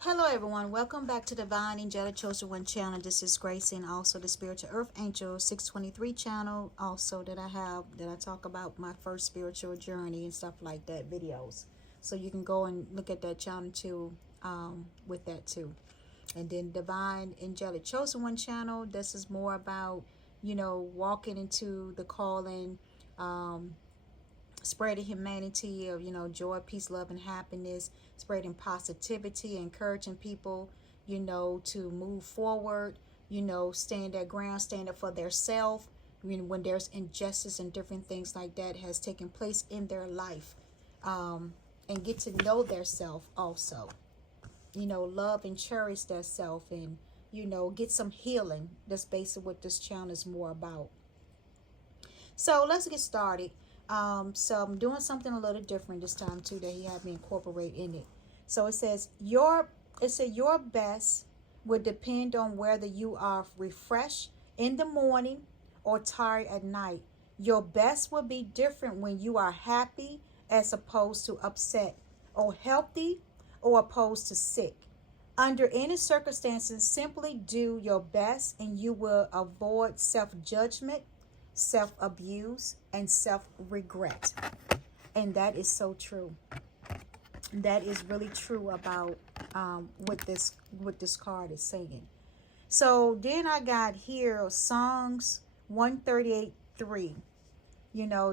Hello everyone, welcome back to Divine Angelic Chosen One channel. This is Grace and also the Spiritual Earth Angel 623 channel also that I talk about my first spiritual journey and stuff like that videos. So you can go and look at that channel too, with that too. And then Divine Angelic Chosen One channel, this is more about, walking into the calling, spreading humanity of, joy, peace, love, and happiness, spreading positivity, encouraging people, to move forward, stand their ground, stand up for their self. When there's injustice and different things like that has taken place in their life, and get to know their self also, love and cherish their self, and get some healing. That's basically what this channel is more about. So let's get started. So I'm doing something a little different this time too that he had me incorporate in it. So it says your best would depend on whether you are refreshed in the morning or tired at night. Your best will be different when you are happy as opposed to upset, or healthy or opposed to sick. Under any circumstances, simply do your best and you will avoid self-judgment, self-abuse, and self-regret. And that is so true. That is really true about what this card is saying. So then I got here Songs 138:3.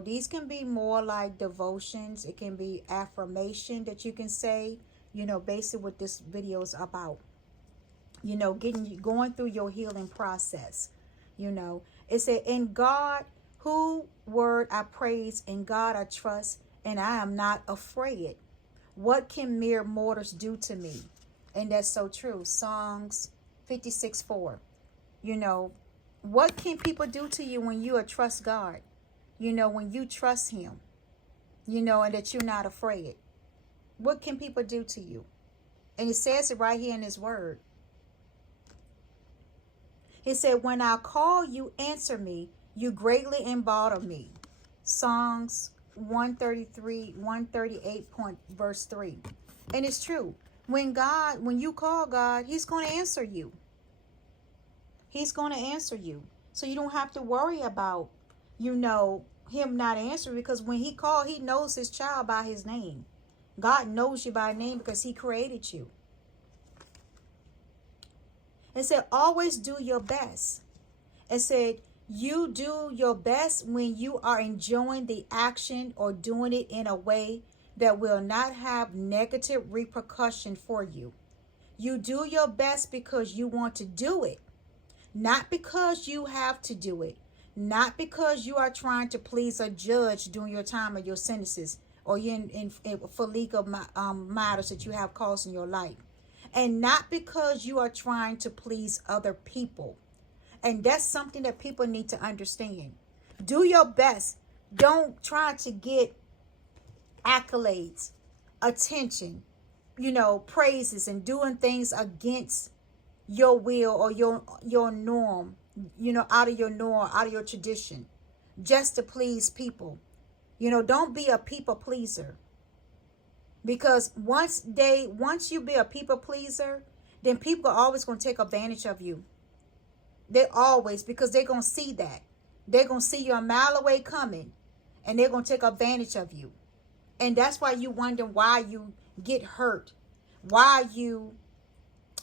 These can be more like devotions. It can be affirmation that you can say, basically what this video is about. Going through your healing process. It said, in God, who word I praise, in God I trust, and I am not afraid. What can mere mortals do to me? And that's so true. Songs 56:4. What can people do to you when you trust God? When you trust him, and that you're not afraid. What can people do to you? And it says it right here in his word. It said, when I call, you answer me. You greatly embolden me. Songs 138 verse 3. And it's true. When you call God, he's going to answer you. He's going to answer you. So you don't have to worry about, him not answering, because when he called, he knows his child by his name. God knows you by name because he created you. It said, always do your best. It said, you do your best when you are enjoying the action or doing it in a way that will not have negative repercussion for you. You do your best because you want to do it, not because you have to do it, not because you are trying to please a judge during your time of your sentences, or for legal matters that you have caused in your life. And not because you are trying to please other people. And that's something that people need to understand. Do your best. Don't try to get accolades, attention, praises, and doing things against your will or your norm, out of your norm, out of your tradition, just to please people. Don't be a people pleaser. Because once you be a people pleaser, then people are always going to take advantage of you. They always, because they're going to see that. They're going to see you a mile away coming, and they're going to take advantage of you. And that's why you wonder why you get hurt, why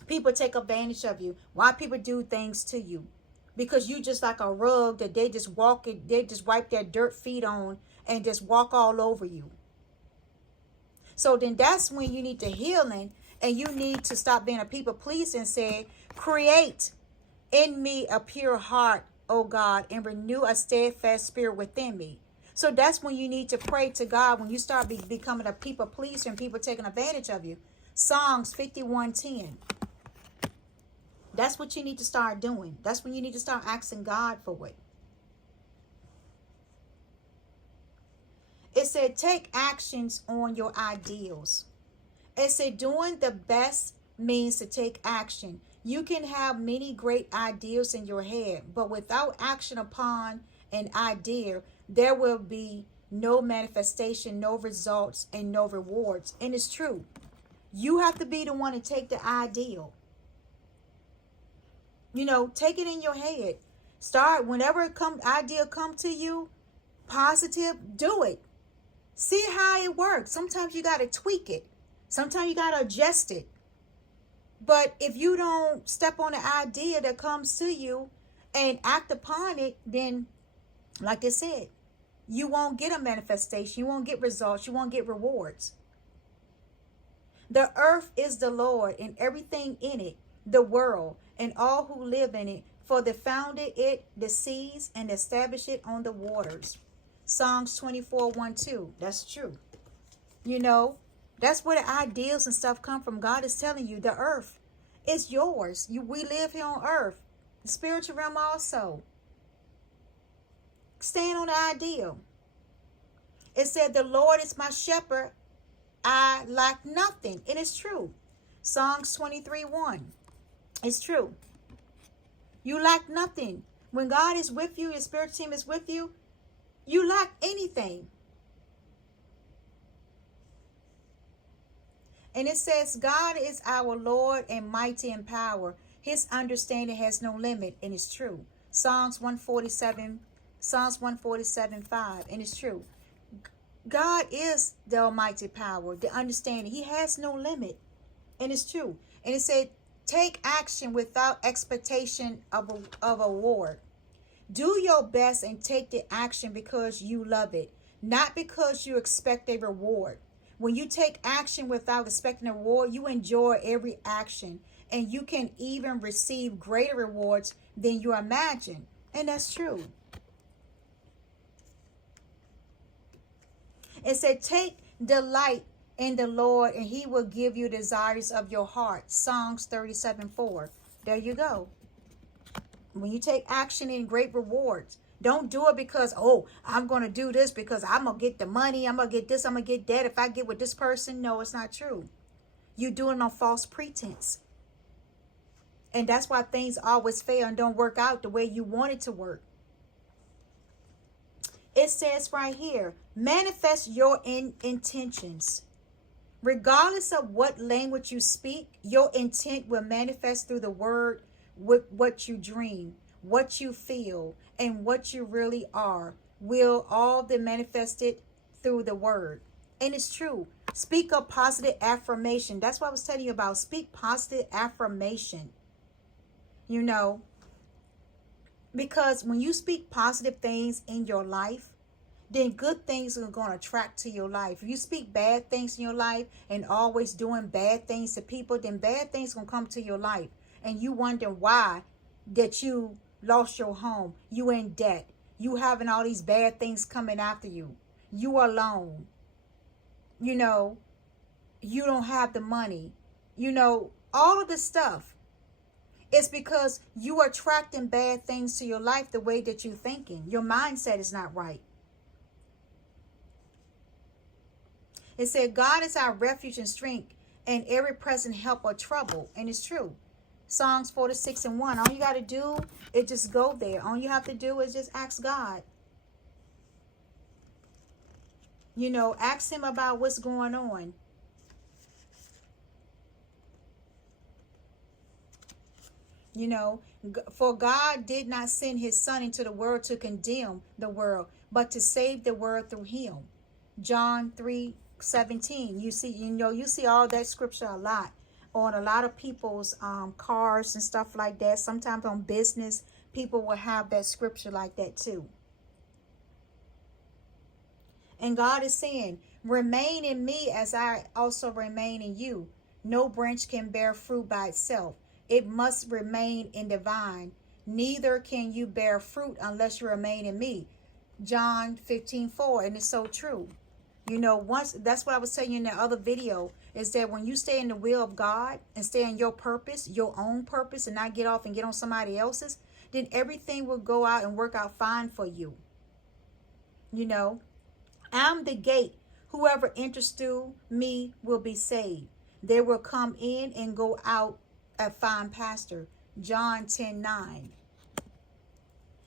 people take advantage of you, why people do things to you. Because you just like a rug that they just wipe their dirt feet on and just walk all over you. So then that's when you need to healing, and you need to stop being a people pleaser and say, create in me a pure heart, O God, and renew a steadfast spirit within me. So that's when you need to pray to God, when you start becoming a people pleaser and people taking advantage of you. Songs 51:10. That's what you need to start doing. That's when you need to start asking God for it. It said, take actions on your ideals. It said, doing the best means to take action. You can have many great ideas in your head, but without action upon an idea, there will be no manifestation, no results, and no rewards. And it's true. You have to be the one to take the ideal. Take it in your head. Start whenever idea come to you, positive, do it. See how it works. Sometimes you got to tweak it. Sometimes you got to adjust it. But if you don't step on the idea that comes to you and act upon it, then, like I said, you won't get a manifestation. You won't get results. You won't get rewards. The earth is the Lord and everything in it, the world and all who live in it. For they founded it, the seas, and established it on the waters. Psalms 24:1-2. That's true. That's where the ideals and stuff come from. God is telling you the earth is yours. We live here on earth. The spiritual realm also. Stand on the ideal. It said, the Lord is my shepherd. I lack nothing. And it's true. Psalms 23:1. It's true. You lack nothing. When God is with you, your spirit team is with you, you lack anything. And it says, God is our Lord and mighty in power. His understanding has no limit. And it's true. Psalms 147:5. And it's true. God is the almighty power, the understanding. He has no limit. And it's true. And it said, take action without expectation of award. Do your best and take the action because you love it, not because you expect a reward. When you take action without expecting a reward, you enjoy every action, and you can even receive greater rewards than you imagine. And that's true. It said, take delight in the Lord, and he will give you desires of your heart. Psalms 37:4. There you go. When you take action in great rewards, don't do it because, I'm going to do this because I'm going to get the money. I'm going to get this. I'm going to get that. If I get with this person, no, it's not true. You're doing it on false pretense. And that's why things always fail and don't work out the way you want it to work. It says right here, manifest your intentions. Regardless of what language you speak, your intent will manifest through the word with what you dream, what you feel, and what you really are will all be manifested through the word. And it's true. Speak a positive affirmation. That's what I was telling you about. Speak positive affirmation. Because when you speak positive things in your life, then good things are going to attract to your life. If you speak bad things in your life and always doing bad things to people, then bad things going to come to your life. And you wonder why that you lost your home. You in debt. You having all these bad things coming after you. You alone. You don't have the money. All of this stuff. It's because you are attracting bad things to your life the way that you're thinking. Your mindset is not right. It said, God is our refuge and strength and every present help or trouble. And it's true. Psalms 46:1. All you got to do is just go there. All you have to do is just ask God. Ask him about what's going on. For God did not send his son into the world to condemn the world, but to save the world through him. John 3:17. You see all that scripture a lot on a lot of people's cars and stuff like that. Sometimes on business, people will have that scripture like that too. And God is saying, remain in me as I also remain in you. No branch can bear fruit by itself. It must remain in the vine. Neither can you bear fruit unless you remain in me. John 15:4. And it's so true. That's what I was telling you in the other video, is that when you stay in the will of God and stay in your purpose, your own purpose, and not get off and get on somebody else's, then everything will go out and work out fine for you. I'm the gate. Whoever enters through me will be saved. They will come in and go out at fine pasture. John 10:9.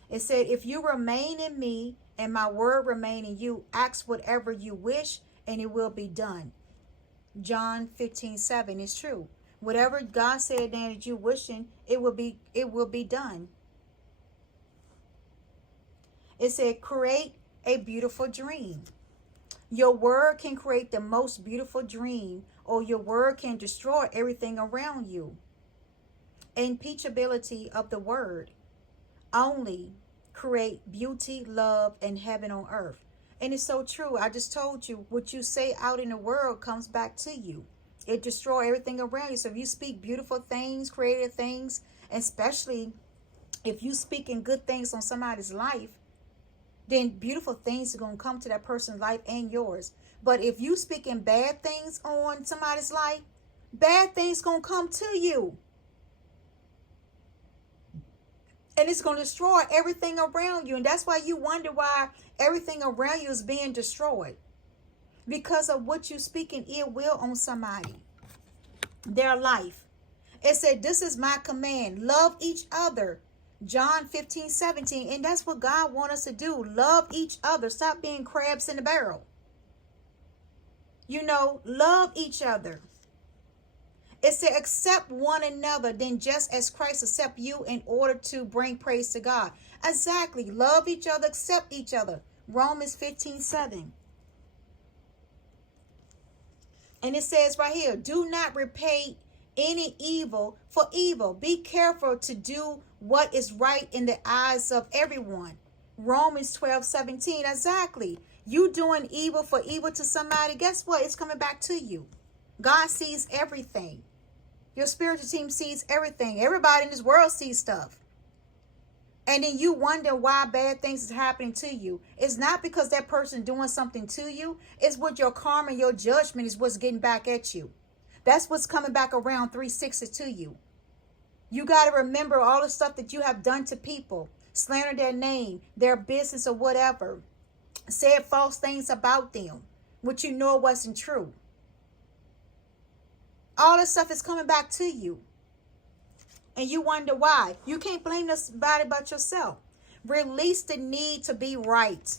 It said, if you remain in me and my word remain in you, ask whatever you wish and it will be done. John 15:7 is true. Whatever God said now that you wishing, it will be done. It said, create a beautiful dream. Your word can create the most beautiful dream, or your word can destroy everything around you. Impeachability of the word only create beauty, love, and heaven on earth. And it's so true. I just told you, what you say out in the world comes back to you. It destroys everything around you. So if you speak beautiful things, creative things, and especially if you speak in good things on somebody's life, then beautiful things are going to come to that person's life and yours. But if you speak in bad things on somebody's life, bad things going to come to you. And it's going to destroy everything around you. And that's why you wonder why everything around you is being destroyed. Because of what you speak in ill will on somebody, their life. It said, this is my command. Love each other. John 15:17. And that's what God wants us to do. Love each other. Stop being crabs in the barrel. Love each other. It said, accept one another, then just as Christ accept you in order to bring praise to God. Exactly. Love each other, accept each other. Romans 15:7. And it says right here, do not repay any evil for evil. Be careful to do what is right in the eyes of everyone. Romans 12:17. Exactly. You doing evil for evil to somebody, guess what? It's coming back to you. God sees everything. Your spiritual team sees everything. Everybody in this world sees stuff. And then you wonder why bad things is happening to you. It's not because that person doing something to you. It's what your karma, your judgment is what's getting back at you. That's what's coming back around 360 to you. You got to remember all the stuff that you have done to people. Slander their name, their business, or whatever. Said false things about them, which you know wasn't true. All this stuff is coming back to you. And you wonder why. You can't blame nobody but yourself. Release the need to be right.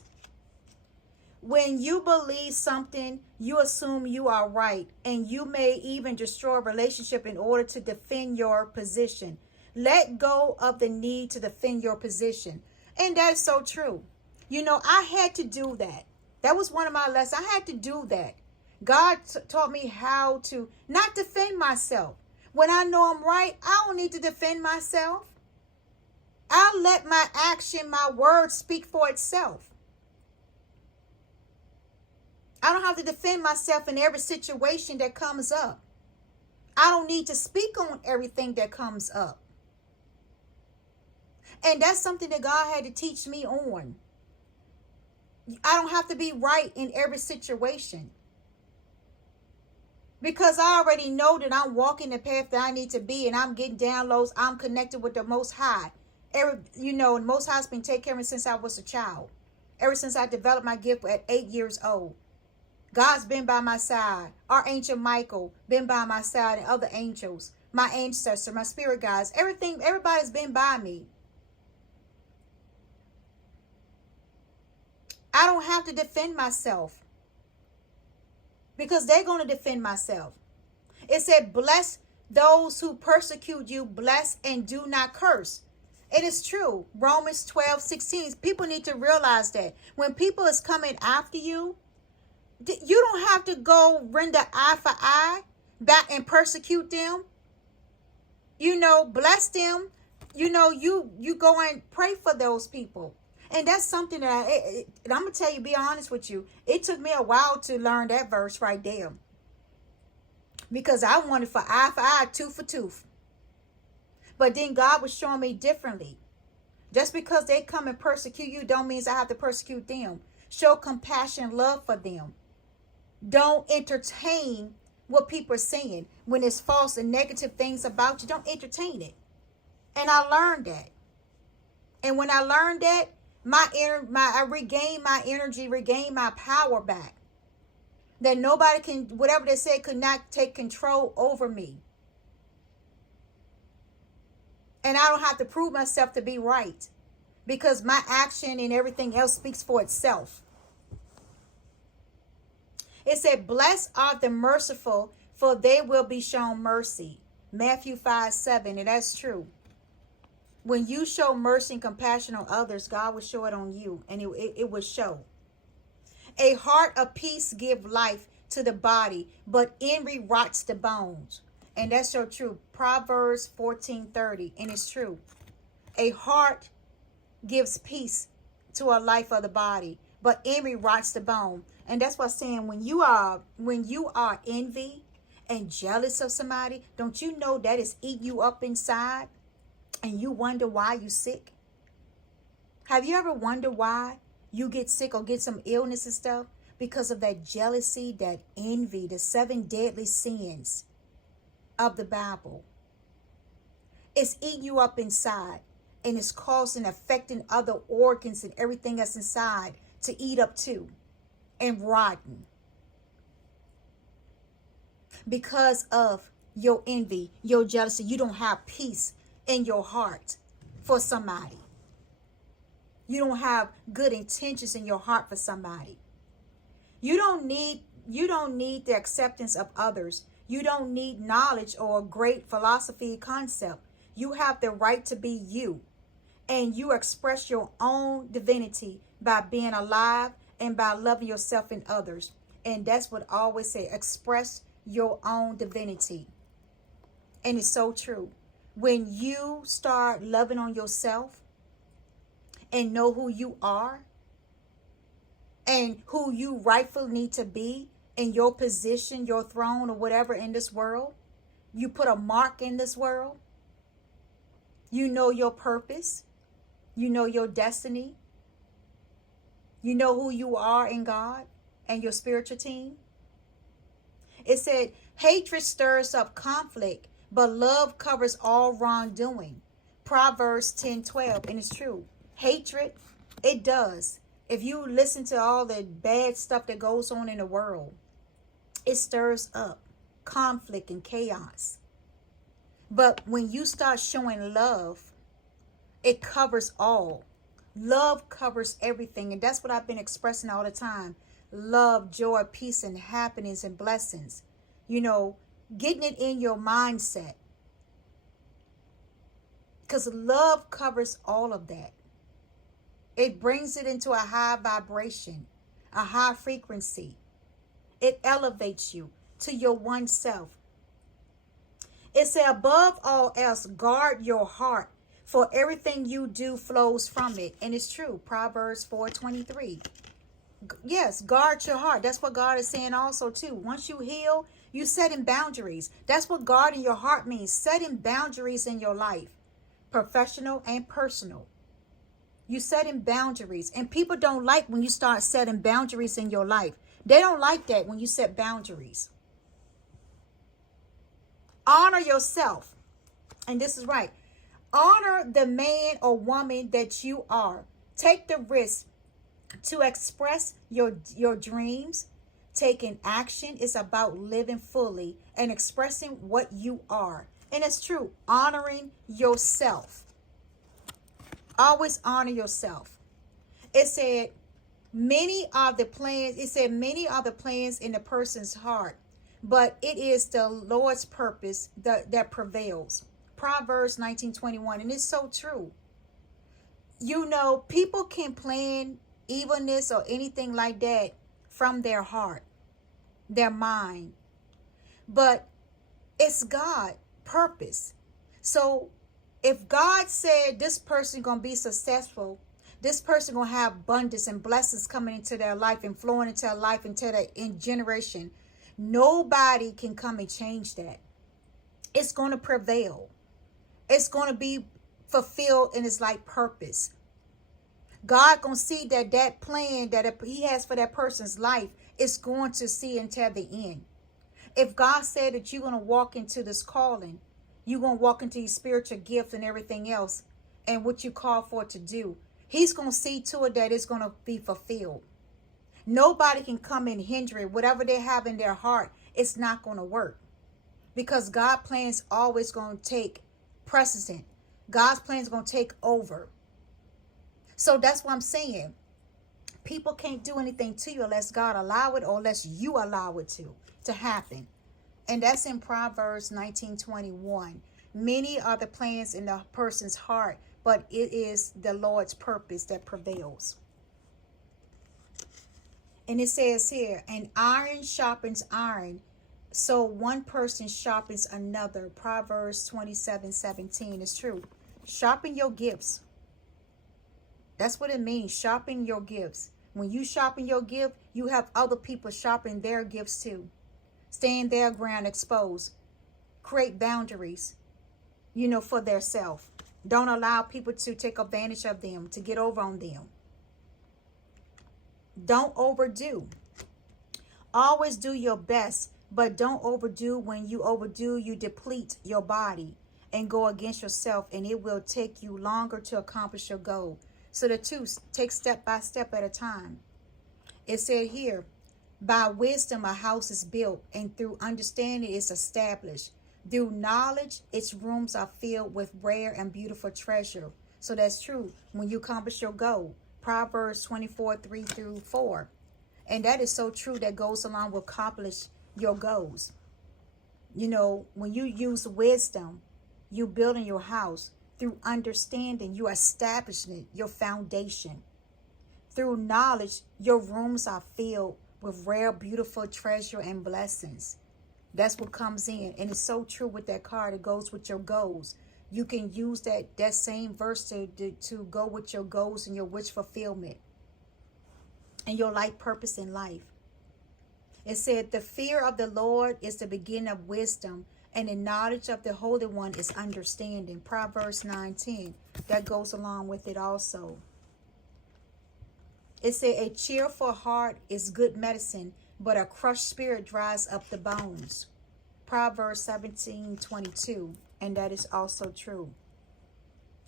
When you believe something, you assume you are right. And you may even destroy a relationship in order to defend your position. Let go of the need to defend your position. And that is so true. I had to do that. That was one of my lessons. I had to do that. God taught me how to not defend myself. When I know I'm right, I don't need to defend myself. I'll let my action, my words speak for itself. I don't have to defend myself in every situation that comes up. I don't need to speak on everything that comes up. And that's something that God had to teach me on. I don't have to be right in every situation. Because I already know that I'm walking the path that I need to be, and I'm getting downloads. I'm connected with the Most High. The Most High's been taking care of me since I was a child. Ever since I developed my gift at 8 years old. God's been by my side. Archangel Michael been by my side, and other angels. My ancestor, my spirit guides. Everybody's been by me. I don't have to defend myself. Because they're going to defend myself. It said, bless those who persecute you, bless and do not curse. It is true. Romans 12:16. People need to realize that when people is coming after you, you don't have to go render eye for eye back and persecute them. Bless them. You go and pray for those people. And that's something that and I'm going to tell you, be honest with you. It took me a while to learn that verse right there. Because I wanted for eye, tooth for tooth. But then God was showing me differently. Just because they come and persecute you don't mean I have to persecute them. Show compassion, love for them. Don't entertain what people are saying. When it's false and negative things about you, don't entertain it. And I learned that. And when I learned that, I regained my energy, regained my power back. That nobody can, whatever they say, could not take control over me. And I don't have to prove myself to be right. Because my action and everything else speaks for itself. It said, blessed are the merciful, for they will be shown mercy. Matthew 5:7, and that's true. When you show mercy and compassion on others, God will show it on you, and it will show. A heart of peace give life to the body, but envy rots the bones. And that's so true. Proverbs 14:30, and it's true. A heart gives peace to a life of the body, but envy rots the bone. And that's what I'm saying. When you are envy and jealous of somebody, don't you know that is eating you up inside, and you wonder why you sick? Have you ever wondered why you get sick or get some illness and stuff? Because of that jealousy, that envy, the 7 deadly sins of the Bible. It's eating you up inside, and it's causing, affecting other organs and everything that's inside to eat up too and rotten. Because of your envy, your jealousy, you don't have peace in your heart for somebody. You don't have good intentions in your heart for somebody. You don't need the acceptance of others. You don't need knowledge or a great philosophy concept. You have the right to be you. And you express your own divinity by being alive and by loving yourself and others. And that's what I always say, express your own divinity. And it's so true. When you start loving on yourself and know who you are and who you rightfully need to be in your position, your throne, or whatever in this world, you put a mark in this world. You know your purpose. You know your destiny. You know who you are in God and your spiritual team. It said, hatred stirs up conflict, but love covers all wrongdoing. Proverbs 10:12, and it's true. Hatred, it does. If you listen to all the bad stuff that goes on in the world, it stirs up conflict and chaos. But when you start showing love, it covers all. Love covers everything. And that's what I've been expressing all the time. Love, joy, peace, and happiness and blessings. You know, getting it in your mindset. Because love covers all of that. It brings it into a high vibration, a high frequency. It elevates you to your one self. It said, above all else, guard your heart, for everything you do flows from it. And it's true. Proverbs 4:23. Yes, guard your heart. That's what God is saying also too. Once you heal, you setting boundaries. That's what guarding your heart means. Setting boundaries in your life, professional and personal. You setting boundaries. And people don't like when you start setting boundaries in your life. They don't like that when you set boundaries. Honor yourself. And this is right. Honor the man or woman that you are. Take the risk to express your dreams. Taking action is about living fully and expressing what you are. And it's true. Honoring yourself. Always honor yourself. It said, many are the plans. It said, many are the plans in the person's heart, but it is the Lord's purpose that prevails. Proverbs 19:21. And it's so true. You know, people can plan evilness or anything like that from their heart, their mind. But it's God purpose. So if God said this person going to be successful, this person going to have abundance and blessings coming into their life and flowing into their life into their in generation, nobody can come and change that. It's going to prevail. It's going to be fulfilled in its like purpose. God going to see that plan that he has for that person's life is going to see until the end. If God said that you're going to walk into this calling, you're going to walk into your spiritual gift and everything else and what you call for to do, he's going to see to it that it's going to be fulfilled. Nobody can come and hinder it. Whatever they have in their heart, it's not going to work. Because God's plans always going to take precedent. God's plans are going to take over. So that's what I'm saying. People can't do anything to you unless God allow it or unless you allow it to happen. And that's in Proverbs 19:21. Many are the plans in the person's heart, but it is the Lord's purpose that prevails. And it says here, and iron sharpens iron, so one person sharpens another. Proverbs 27:17 is true. Sharpen your gifts. That's what it means, sharpen your gifts. When you sharpen your gift, you have other people sharpen their gifts too. Stand their ground exposed. Create boundaries, for their self. Don't allow people to take advantage of them, to get over on them. Don't overdo. Always do your best, but don't overdo. When you overdo, you deplete your body and go against yourself, and it will take you longer to accomplish your goal. So the two, take step by step at a time. It said here, by wisdom a house is built, and through understanding it's established. Through knowledge, its rooms are filled with rare and beautiful treasure. So that's true when you accomplish your goal. Proverbs 24:3-4. And that is so true. That goes along with accomplish your goals. When you use wisdom, you building your house. Through understanding, you establishing your foundation. Through knowledge, your rooms are filled with rare, beautiful treasure and blessings. That's what comes in. And it's so true with that card. It goes with your goals. You can use that same verse to go with your goals and your wish fulfillment and your life purpose in life. It said, the fear of the Lord is the beginning of wisdom, and the knowledge of the Holy One is understanding. Proverbs 9:10. That goes along with it also. It said, a cheerful heart is good medicine, but a crushed spirit dries up the bones. Proverbs 17:22. And that is also true.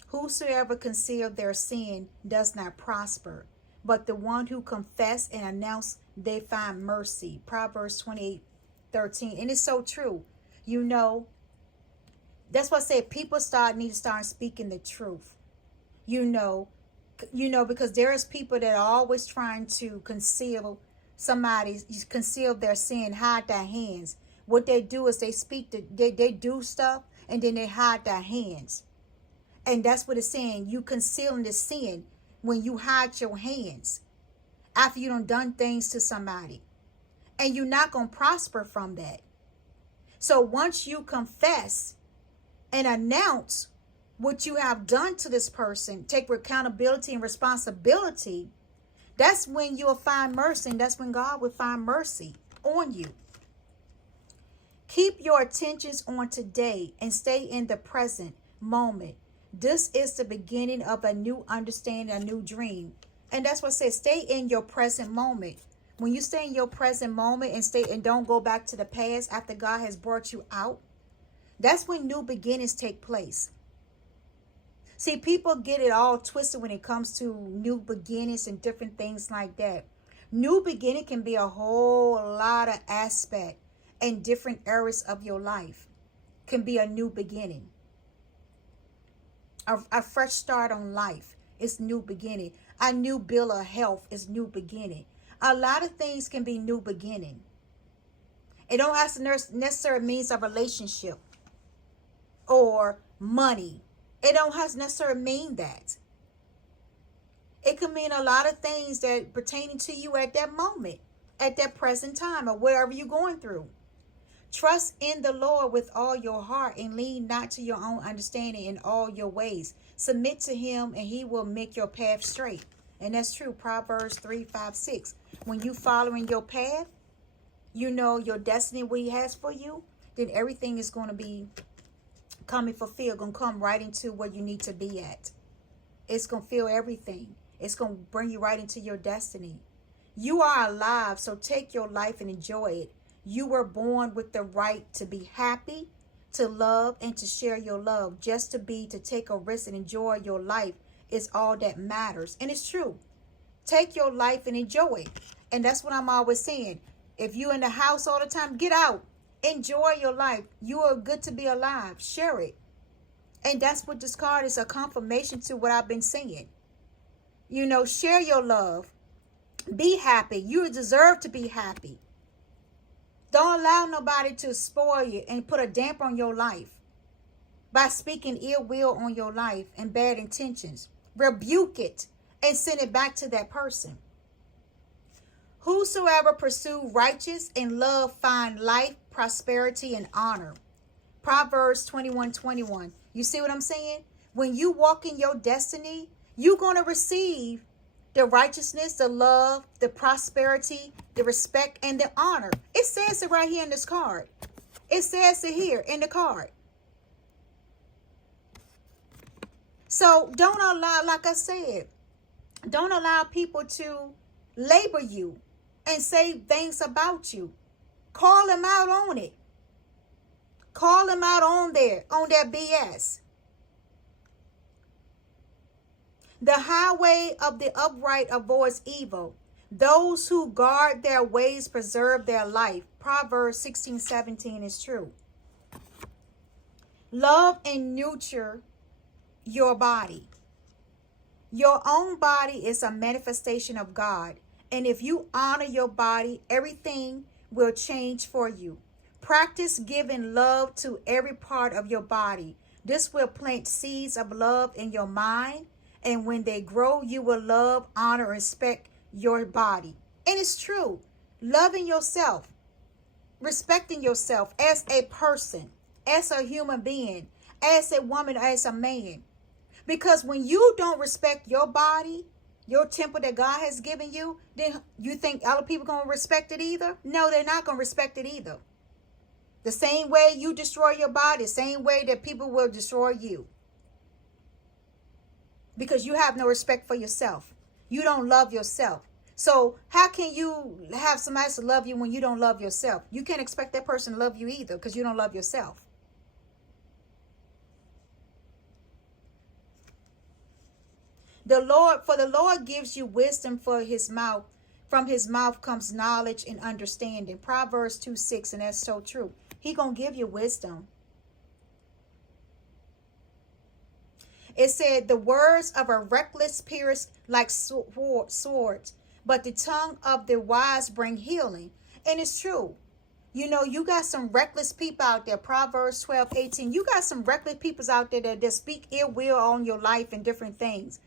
Whosoever conceals their sin does not prosper, but the one who confess and announce, they find mercy. Proverbs 28:13. And it's so true. That's what I said. People need to start speaking the truth. Because there is people that are always trying to conceal their sin, hide their hands. What they do is they do stuff and then they hide their hands. And that's what it's saying. You concealing the sin when you hide your hands after you done things to somebody. And you're not going to prosper from that. So once you confess and announce what you have done to this person, take accountability and responsibility, that's when you'll find mercy, and that's when God will find mercy on you. Keep your attentions on today and stay in the present moment. This is the beginning of a new understanding, a new dream. And that's what it says, stay in your present moment. When you stay in your present moment and don't go back to the past after God has brought you out, that's when new beginnings take place. See, people get it all twisted when it comes to new beginnings and different things like that. New beginning can be a whole lot of aspect and different areas of your life. Can be a new beginning. A fresh start on life is new beginning. A new bill of health is new beginning. A lot of things can be new beginning. It don't have to necessarily means a relationship or money. It don't have to necessarily mean that. It could mean a lot of things that pertaining to you at that moment, at that present time, or whatever you're going through. Trust in the Lord with all your heart and lean not to your own understanding in all your ways. Submit to him and he will make your path straight. And that's true. Proverbs 3:5-6. When you following your path, your destiny, what he has for you, then everything is going to be coming fulfilled, going to come right into where you need to be at. It's going to fill everything. It's going to bring you right into your destiny. You are alive, so take your life and enjoy it. You were born with the right to be happy, to love, and to share your love. Just to take a risk and enjoy your life is all that matters. And it's true. Take your life and enjoy it. And that's what I'm always saying. If you're in the house all the time, get out. Enjoy your life. You are good to be alive. Share it. And that's what this card is, a confirmation to what I've been saying. Share your love. Be happy. You deserve to be happy. Don't allow nobody to spoil you and put a damper on your life by speaking ill will on your life and bad intentions. Rebuke it and send it back to that person. Whosoever pursue righteous and love find life, prosperity, and honor. Proverbs 21:21. You see what I'm saying? When you walk in your destiny, you're going to receive the righteousness, the love, the prosperity, the respect, and the honor. It says it right here in this card. It says it here in the card. So don't allow, like I said, don't allow people to label you and say things about you. Call them out on it. Call them out on there, on that BS. The highway of the upright avoids evil. Those who guard their ways preserve their life. Proverbs 16:17 is true. Love and nurture your body. Your own body is a manifestation of God. And if you honor your body, everything will change for you. Practice giving love to every part of your body. This will plant seeds of love in your mind. And when they grow, you will love, honor, and respect your body. And it's true. Loving yourself, respecting yourself as a person, as a human being, as a woman, as a man. Because when you don't respect your body, your temple that God has given you, then you think other people going to respect it either? No, they're not going to respect it either. The same way you destroy your body, the same way that people will destroy you. Because you have no respect for yourself. You don't love yourself. So how can you have somebody else to love you when you don't love yourself? You can't expect that person to love you either because you don't love yourself. The Lord gives you wisdom for his mouth. From his mouth comes knowledge and understanding. Proverbs 2:6, and that's so true. He gonna give you wisdom. It said, the words of a reckless pierce like swords, but the tongue of the wise bring healing. And it's true. You know, you got some reckless people out there. Proverbs 12:18. You got some reckless people out there that speak ill will on your life and different things.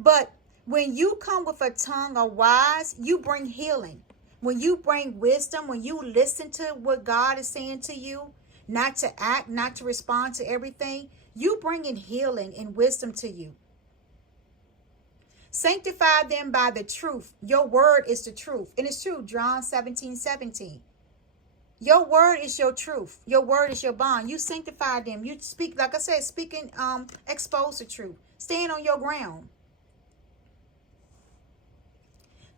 But when you come with a tongue of wise, you bring healing. When you bring wisdom, when you listen to what God is saying to you, not to act, not to respond to everything, you bring in healing and wisdom to you. Sanctify them by the truth. Your word is the truth. And it's true. John 17:17. Your word is your truth. Your word is your bond. You sanctify them. You speak, like I said, speaking, expose the truth. Stand on your ground.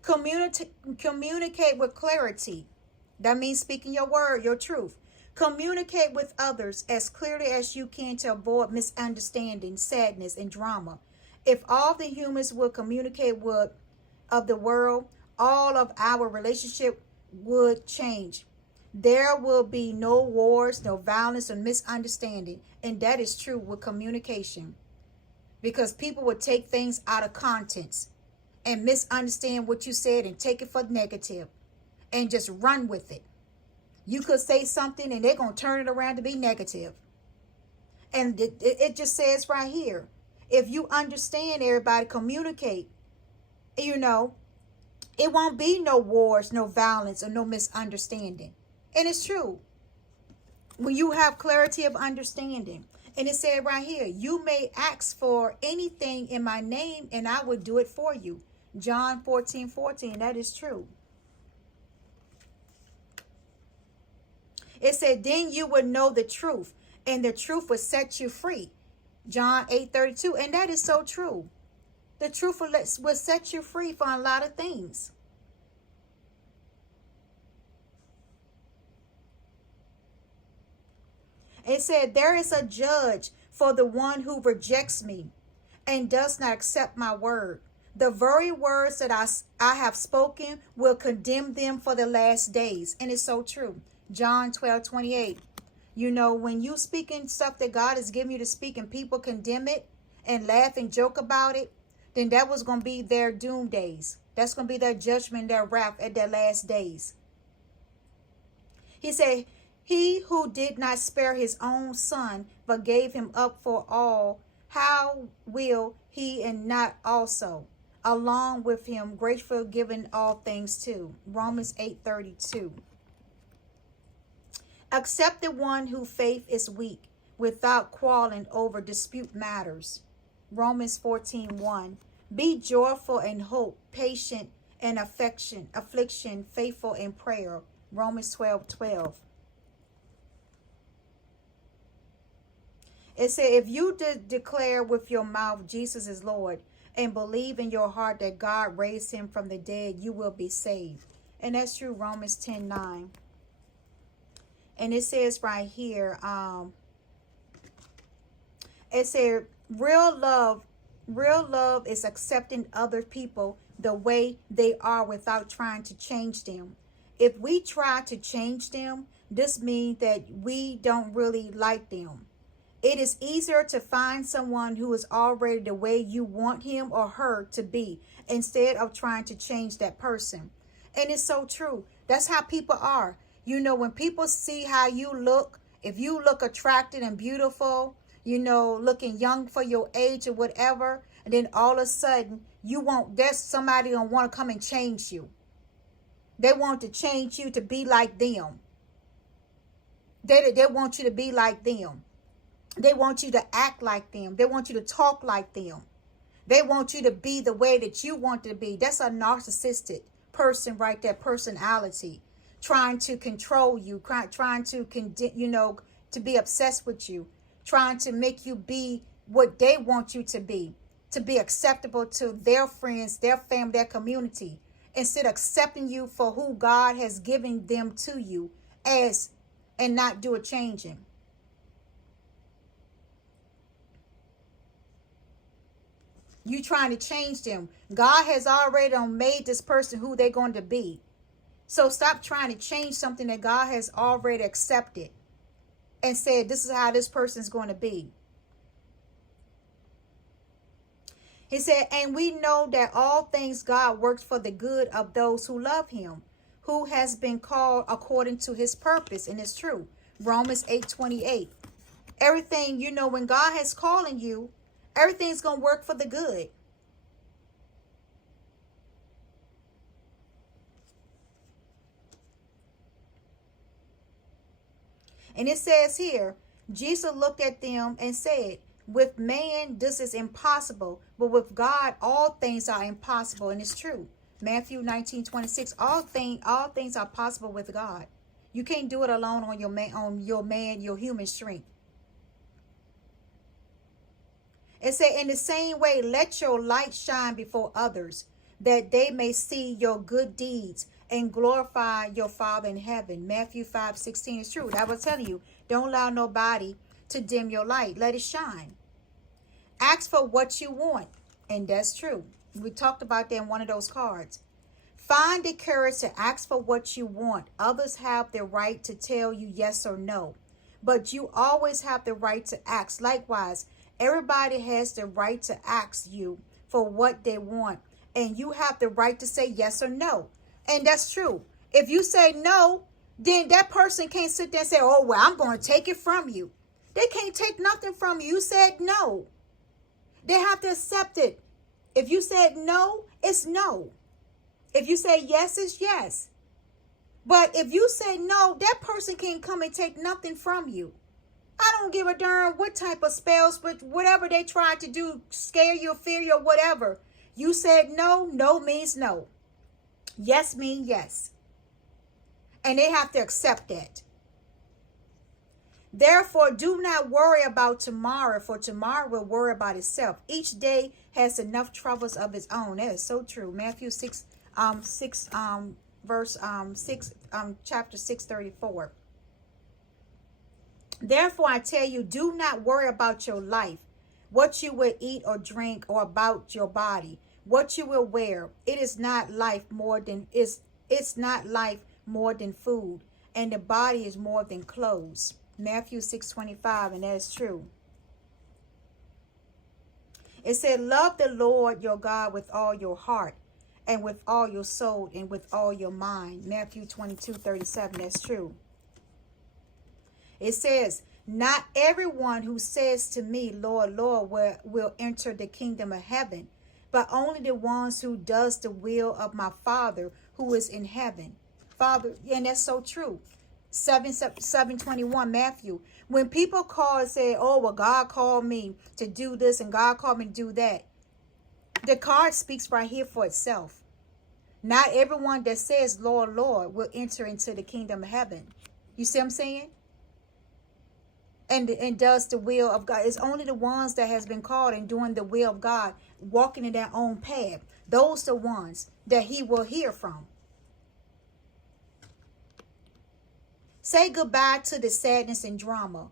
Communicate with clarity. That means speaking your word, your truth. Communicate with others as clearly as you can to avoid misunderstanding, sadness, and drama. If all the humans would communicate with of the world, all of our relationship would change. There will be no wars, no violence, or misunderstanding. And that is true with communication. Because people would take things out of context and misunderstand what you said and take it for negative and just run with it. You could say something and they're going to turn it around to be negative. And it just says right here, if you understand everybody, communicate, you know, it won't be no wars, no violence, or no misunderstanding. And it's true. When you have clarity of understanding. And it said right here, you may ask for anything in my name and I will do it for you. John 14:14, that is true. It said, then you would know the truth and the truth will set you free. John 8:32, and that is so true. The truth will set you free from a lot of things. It said, there is a judge for the one who rejects me and does not accept my word. The very words that I have spoken will condemn them for the last days. And it's so true. John 12:28. You know, when you speaking stuff that God has given you to speak and people condemn it and laugh and joke about it, then that was going to be their doom days. That's going to be their judgment, their wrath at their last days. He said, he who did not spare his own son, but gave him up for all, how will he and not also, along with him, grateful giving all things to? Romans 8:32. Accept the one whose faith is weak, without quarreling over dispute matters. Romans 14:1. Be joyful in hope, patient in affliction, faithful in prayer. Romans 12:12. It said, if you declare with your mouth Jesus is Lord and believe in your heart that God raised him from the dead, you will be saved. And that's true, Romans 10:9. And it says right here, it said, real love is accepting other people the way they are without trying to change them. If we try to change them, this means that we don't really like them. It is easier to find someone who is already the way you want him or her to be instead of trying to change that person. And it's so true. That's how people are. You know, when people see how you look, if you look attractive and beautiful, you know, looking young for your age or whatever, and then all of a sudden there's somebody gonna want to come and change you. They want to change you to be like them. They want you to be like them. They want you to act like them. They want you to talk like them. They want you to be the way that you want to be. That's a narcissistic person right there, personality, trying to control you, trying to, to be obsessed with you, trying to make you be what they want you to be acceptable to their friends, their family, their community, instead of accepting you for who God has given them to you as, and not do a changing. You trying to change them. God has already made this person who they're going to be. So stop trying to change something that God has already accepted and said, this is how this person is going to be. He said, and we know that all things God works for the good of those who love him, who has been called according to his purpose. And it's true. Romans 8:28. Everything, when God has calling you, everything's going to work for the good. And it says here, Jesus looked at them and said, with man, this is impossible, but with God, all things are impossible. And it's true. Matthew 19:26, all things are possible with God. You can't do it alone on your human strength. It said, in the same way, let your light shine before others, that they may see your good deeds and glorify your Father in heaven. Matthew 5:16 is true. I was telling you, don't allow nobody to dim your light. Let it shine. Ask for what you want. And that's true. We talked about that in one of those cards. Find the courage to ask for what you want. Others have the right to tell you yes or no, but you always have the right to ask. Likewise, everybody has the right to ask you for what they want, and you have the right to say yes or no. And that's true. If you say no, then that person can't sit there and say, oh, well, I'm going to take it from you. They can't take nothing from you. You said no. They have to accept it. If you said no, it's no. If you say yes, it's yes. But if you say no, that person can't come and take nothing from you. I don't give a darn what type of spells, but whatever they tried to do, scare you, fear you, or whatever. You said no, no means no. Yes means yes. And they have to accept that. Therefore, do not worry about tomorrow, for tomorrow will worry about itself. Each day has enough troubles of its own. That is so true. Matthew 6, chapter 6:34. Therefore, I tell you, do not worry about your life, what you will eat or drink, or about your body, what you will wear. It's not life more than food, and the body is more than clothes. Matthew 6:25, and that is true. It said, love the Lord your God with all your heart and with all your soul and with all your mind. Matthew 22:37. That's true. It says, not everyone who says to me, Lord, Lord, will enter the kingdom of heaven, but only the ones who does the will of my Father who is in heaven. Father, and that's so true. 7:21 Matthew. When people call and say, oh, well, God called me to do this and God called me to do that, the card speaks right here for itself. Not everyone that says, Lord, Lord, will enter into the kingdom of heaven. You see what I'm saying? And does the will of God. It's only the ones that has been called and doing the will of God, walking in their own path. Those are the ones that he will hear from. Say goodbye to the sadness and drama.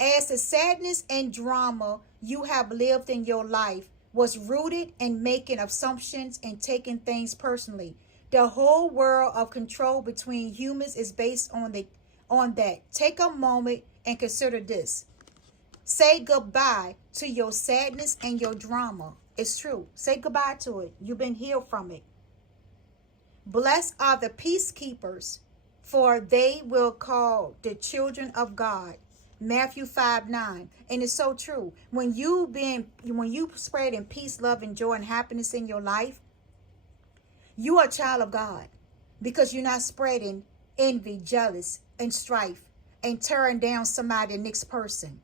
As the sadness and drama you have lived in your life was rooted in making assumptions and taking things personally. The whole world of control between humans is based on that. Take a moment and consider this. Say goodbye to your sadness and your drama. It's true. Say goodbye to it. You've been healed from it. Blessed are the peacekeepers, for they will call the children of God. Matthew 5:9. And it's so true. When you spread in peace, love, and joy and happiness in your life, you are a child of God, because you're not spreading envy, jealous, and strife and tearing down somebody, the next person.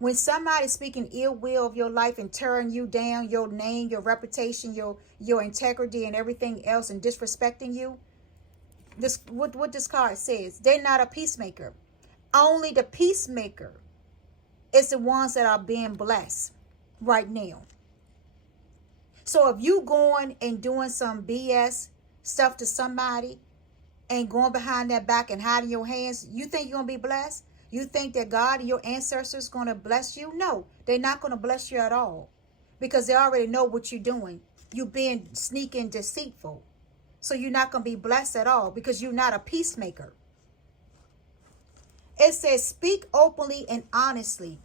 When somebody's speaking ill will of your life and tearing you down, your name, your reputation, your integrity, and everything else, and disrespecting you, this what this card says, they're not a peacemaker. Only the peacemaker is the ones that are being blessed right now. So if you going and doing some BS stuff to somebody and going behind their back and hiding your hands, you think you're going to be blessed? You think that God and your ancestors going to bless you? No, they're not going to bless you at all, because they already know what you're doing. You're being sneaky and deceitful. So you're not going to be blessed at all, because you're not a peacemaker. It says, speak openly and honestly.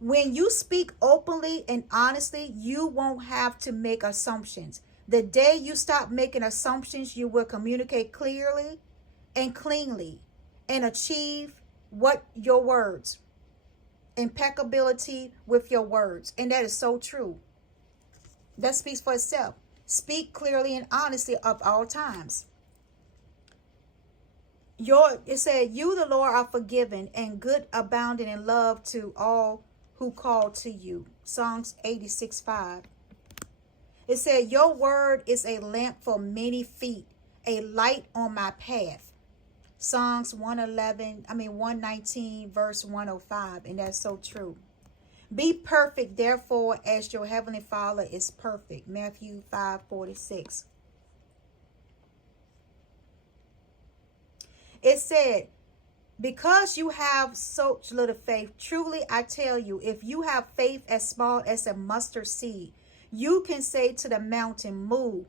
When you speak openly and honestly, you won't have to make assumptions. The day you stop making assumptions, you will communicate clearly and cleanly and achieve what your words. Impeccability with your words. And that is so true. That speaks for itself. Speak clearly and honestly at all times. It said, you, the Lord, are forgiven and good, abounding in love to all who call to you. Psalms 86:5. It said, your word is a lamp for many feet, a light on my path. Psalms 119, verse 105. And that's so true. Be perfect, therefore, as your heavenly Father is perfect. Matthew 5:46. It said, because you have such little faith, truly I tell you, if you have faith as small as a mustard seed, you can say to the mountain, move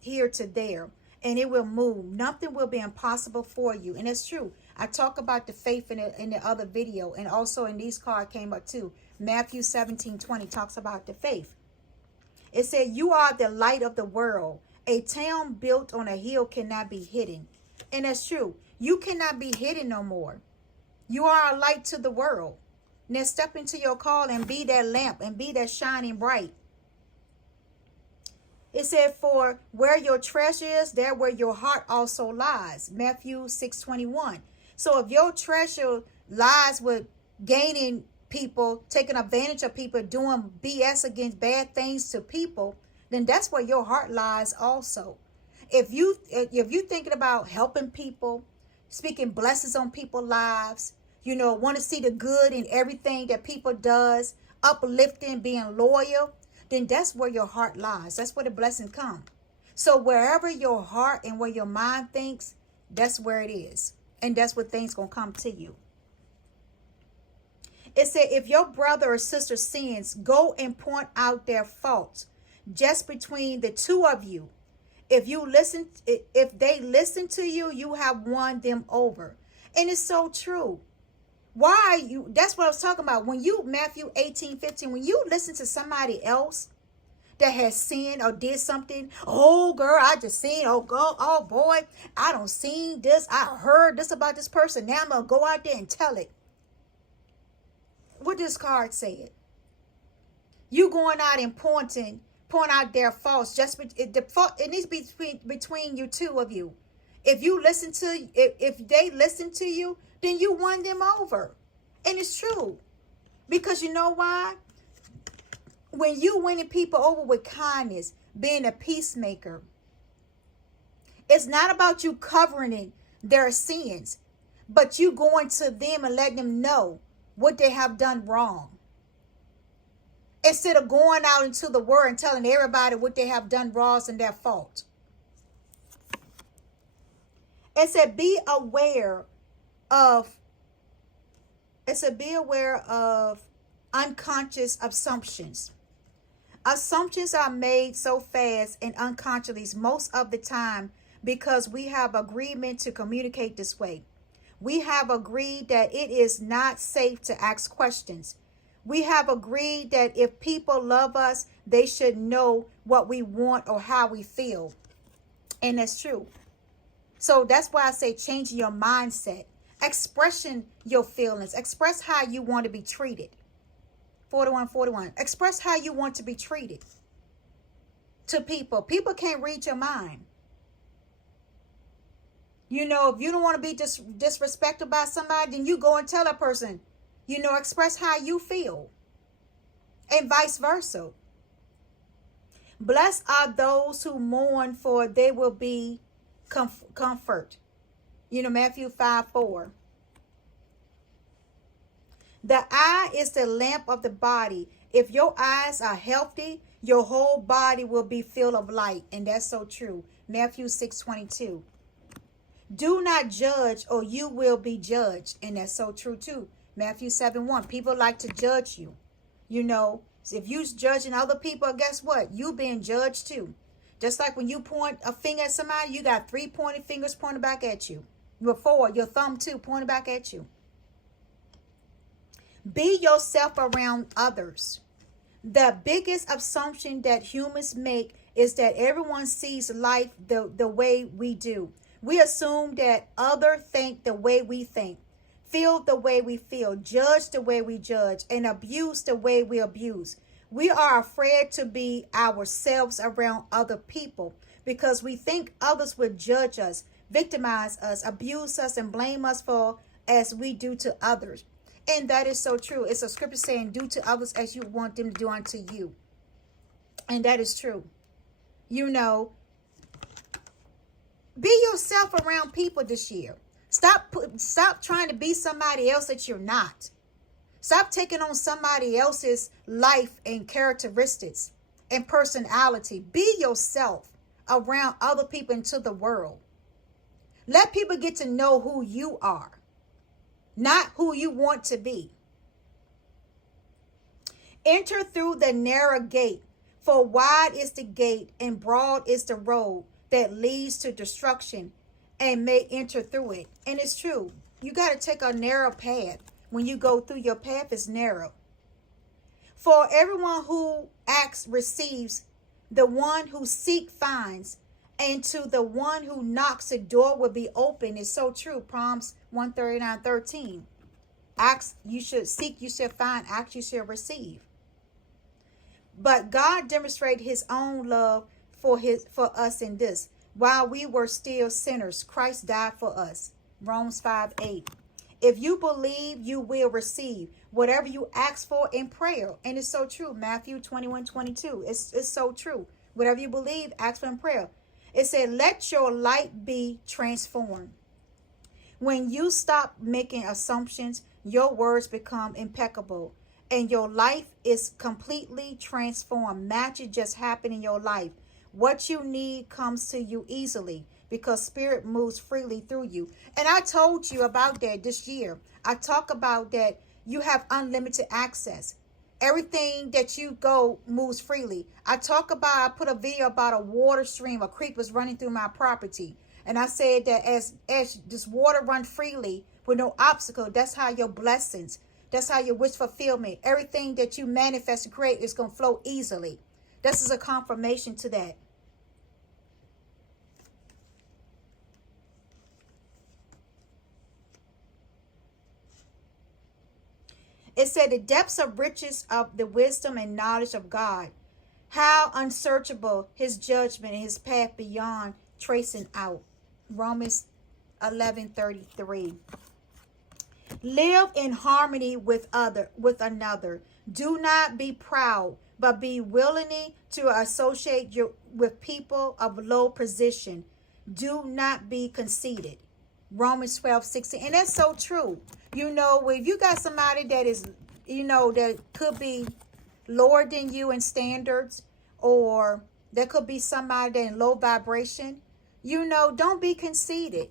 here to there, and it will move. Nothing will be impossible for you. And it's true. I talk about the faith in the other video, and also in these cards came up too. Matthew 17:20 talks about the faith. It said, you are the light of the world. A town built on a hill cannot be hidden. And that's true. You cannot be hidden no more. You are a light to the world. Now step into your call and be that lamp and be that shining bright. It said, for where your treasure is, there where your heart also lies. Matthew 6:21. So if your treasure lies with gaining people, taking advantage of people, doing BS against bad things to people, then that's where your heart lies also. If you thinking about helping people, speaking blessings on people's lives, want to see the good in everything that people does, uplifting, being loyal, then that's where your heart lies. That's where the blessing come. So wherever your heart and where your mind thinks, that's where it is. And that's where things going to come to you. It said, if your brother or sister sins, go and point out their faults just between the two of you. If they listen to you, you have won them over. And it's so true. That's what I was talking about. When you, Matthew 18:15, when you listen to somebody else, that has sinned or did something. Oh, girl, I just seen. Oh, girl, oh boy, I don't seen this. I heard this about this person. Now I'm gonna go out there and tell it. What this card said? You going out and point out their faults. Just it needs to be between you two of you. If you listen to, if they listen to you, then you won them over, and it's true, because you know why? When you winning people over with kindness, being a peacemaker, it's not about you covering their sins, but you going to them and letting them know what they have done wrong. Instead of going out into the world and telling everybody what they have done wrong and their fault. It said be aware of unconscious assumptions. Assumptions are made so fast and unconsciously most of the time because we have agreement to communicate this way. We have agreed that it is not safe to ask questions. We have agreed that if people love us, they should know what we want or how we feel. And that's true. So that's why I say changing your mindset. Expressing your feelings. Express how you want to be treated. 4141. Express how you want to be treated to people. People can't read your mind. You know, if you don't want to be disrespected by somebody, then you go and tell that person. You know, express how you feel. And vice versa. Blessed are those who mourn, for they will be comfort. You know, Matthew 5:4. The eye is the lamp of the body. If your eyes are healthy, your whole body will be filled of light. And that's so true. Matthew 6:22. Do not judge or you will be judged. And that's so true too. Matthew 7:1. People like to judge you. You know, if you're judging other people, guess what? You being judged too. Just like when you point a finger at somebody, you got 3 pointed fingers pointed back at you. Your thumb too pointed back at you. Be yourself around others. The biggest assumption that humans make is that everyone sees life the way we do. We assume that others think the way we think, feel the way we feel, judge the way we judge, and abuse the way we abuse. We are afraid to be ourselves around other people because we think others will judge us, victimize us, abuse us, and blame us for as we do to others. And that is so true. It's a scripture saying, do to others as you want them to do unto you. And that is true. You know, be yourself around people this year. Stop trying to be somebody else that you're not. Stop taking on somebody else's life and characteristics and personality. Be yourself around other people into the world. Let people get to know who you are, not who you want to be. Enter through the narrow gate, for wide is the gate and broad is the road that leads to destruction, and may enter through it. And it's true. You got to take a narrow path. When you go through, your path is narrow. For everyone who asks receives, the one who seeks finds, and to the one who knocks, the door will be open. It's so true. Proverbs 139:13. Ask, you should seek, you shall find. Ask, you shall receive. But God demonstrated his own love for us in this: while we were still sinners, Christ died for us. Romans 5:8. If you believe, you will receive whatever you ask for in prayer. And it's so true. Matthew 21:22. It's so true. Whatever you believe, ask for in prayer. It said, let your light be transformed. When you stop making assumptions, your words become impeccable and your life is completely transformed. Magic just happened in your life. What you need comes to you easily because spirit moves freely through you. And I told you about that this year. I talk about that you have unlimited access. Everything that you go moves freely. I put a video about a water stream, a creek was running through my property. And I said that as this water run freely with no obstacle, that's how your blessings, that's how your wish fulfillment, everything that you manifest and create is going to flow easily. This is a confirmation to that. It said the depths of riches of the wisdom and knowledge of God. How unsearchable his judgment and his path beyond tracing out. Romans 11:33. Live in harmony with another. Do not be proud, but be willing to associate with people of low position. Do not be conceited. Romans 12:16. And that's so true. You know, if you got somebody that is, that could be lower than you in standards, or there could be somebody that in low vibration, don't be conceited.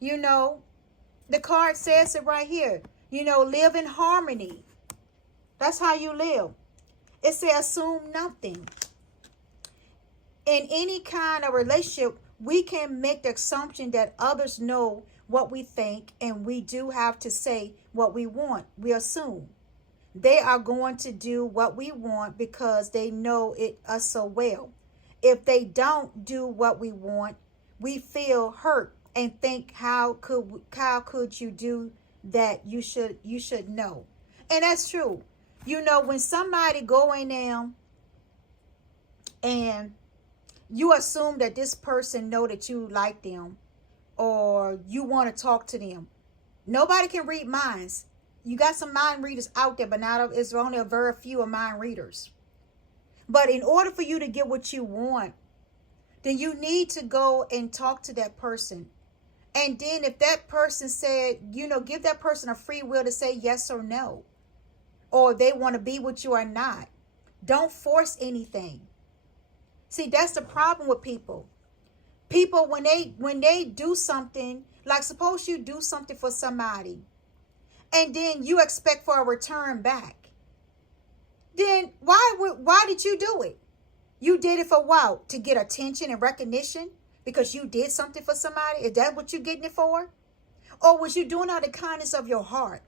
The card says it right here. Live in harmony. That's how you live. It says assume nothing. In any kind of relationship, we can make the assumption that others know what we think, and we do have to say what we want. We assume they are going to do what we want because they know us so well. If they don't do what we want, we feel hurt and think, how could you do that? You should know. And that's true. When somebody going down and you assume that this person know that you like them or you want to talk to them. Nobody can read minds. You got some mind readers out there, but it's only a very few of mind readers. But in order for you to get what you want, then you need to go and talk to that person. And then if that person said, give that person a free will to say yes or no, or they want to be with you or not. Don't force anything. See, that's the problem with people. People, when they do something, like suppose you do something for somebody, and then you expect for a return back. Then why did you do it? You did it for what? To get attention and recognition because you did something for somebody? Is that what you're getting it for? Or was you doing out of the kindness of your heart?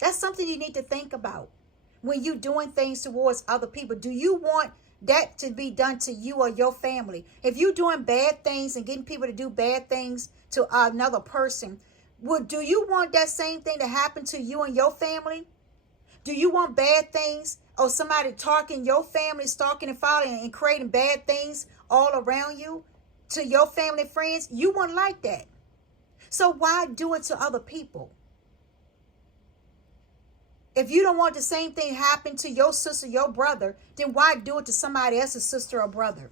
That's something you need to think about when you're doing things towards other people. Do you want that to be done to you or your family? If you're doing bad things and getting people to do bad things to another person, do you want that same thing to happen to you and your family? Do you want bad things or somebody talking your family, stalking and following and creating bad things all around you to your family, friends? You wouldn't like that. So why do it to other people? If you don't want the same thing happen to your sister, your brother, then why do it to somebody else's sister or brother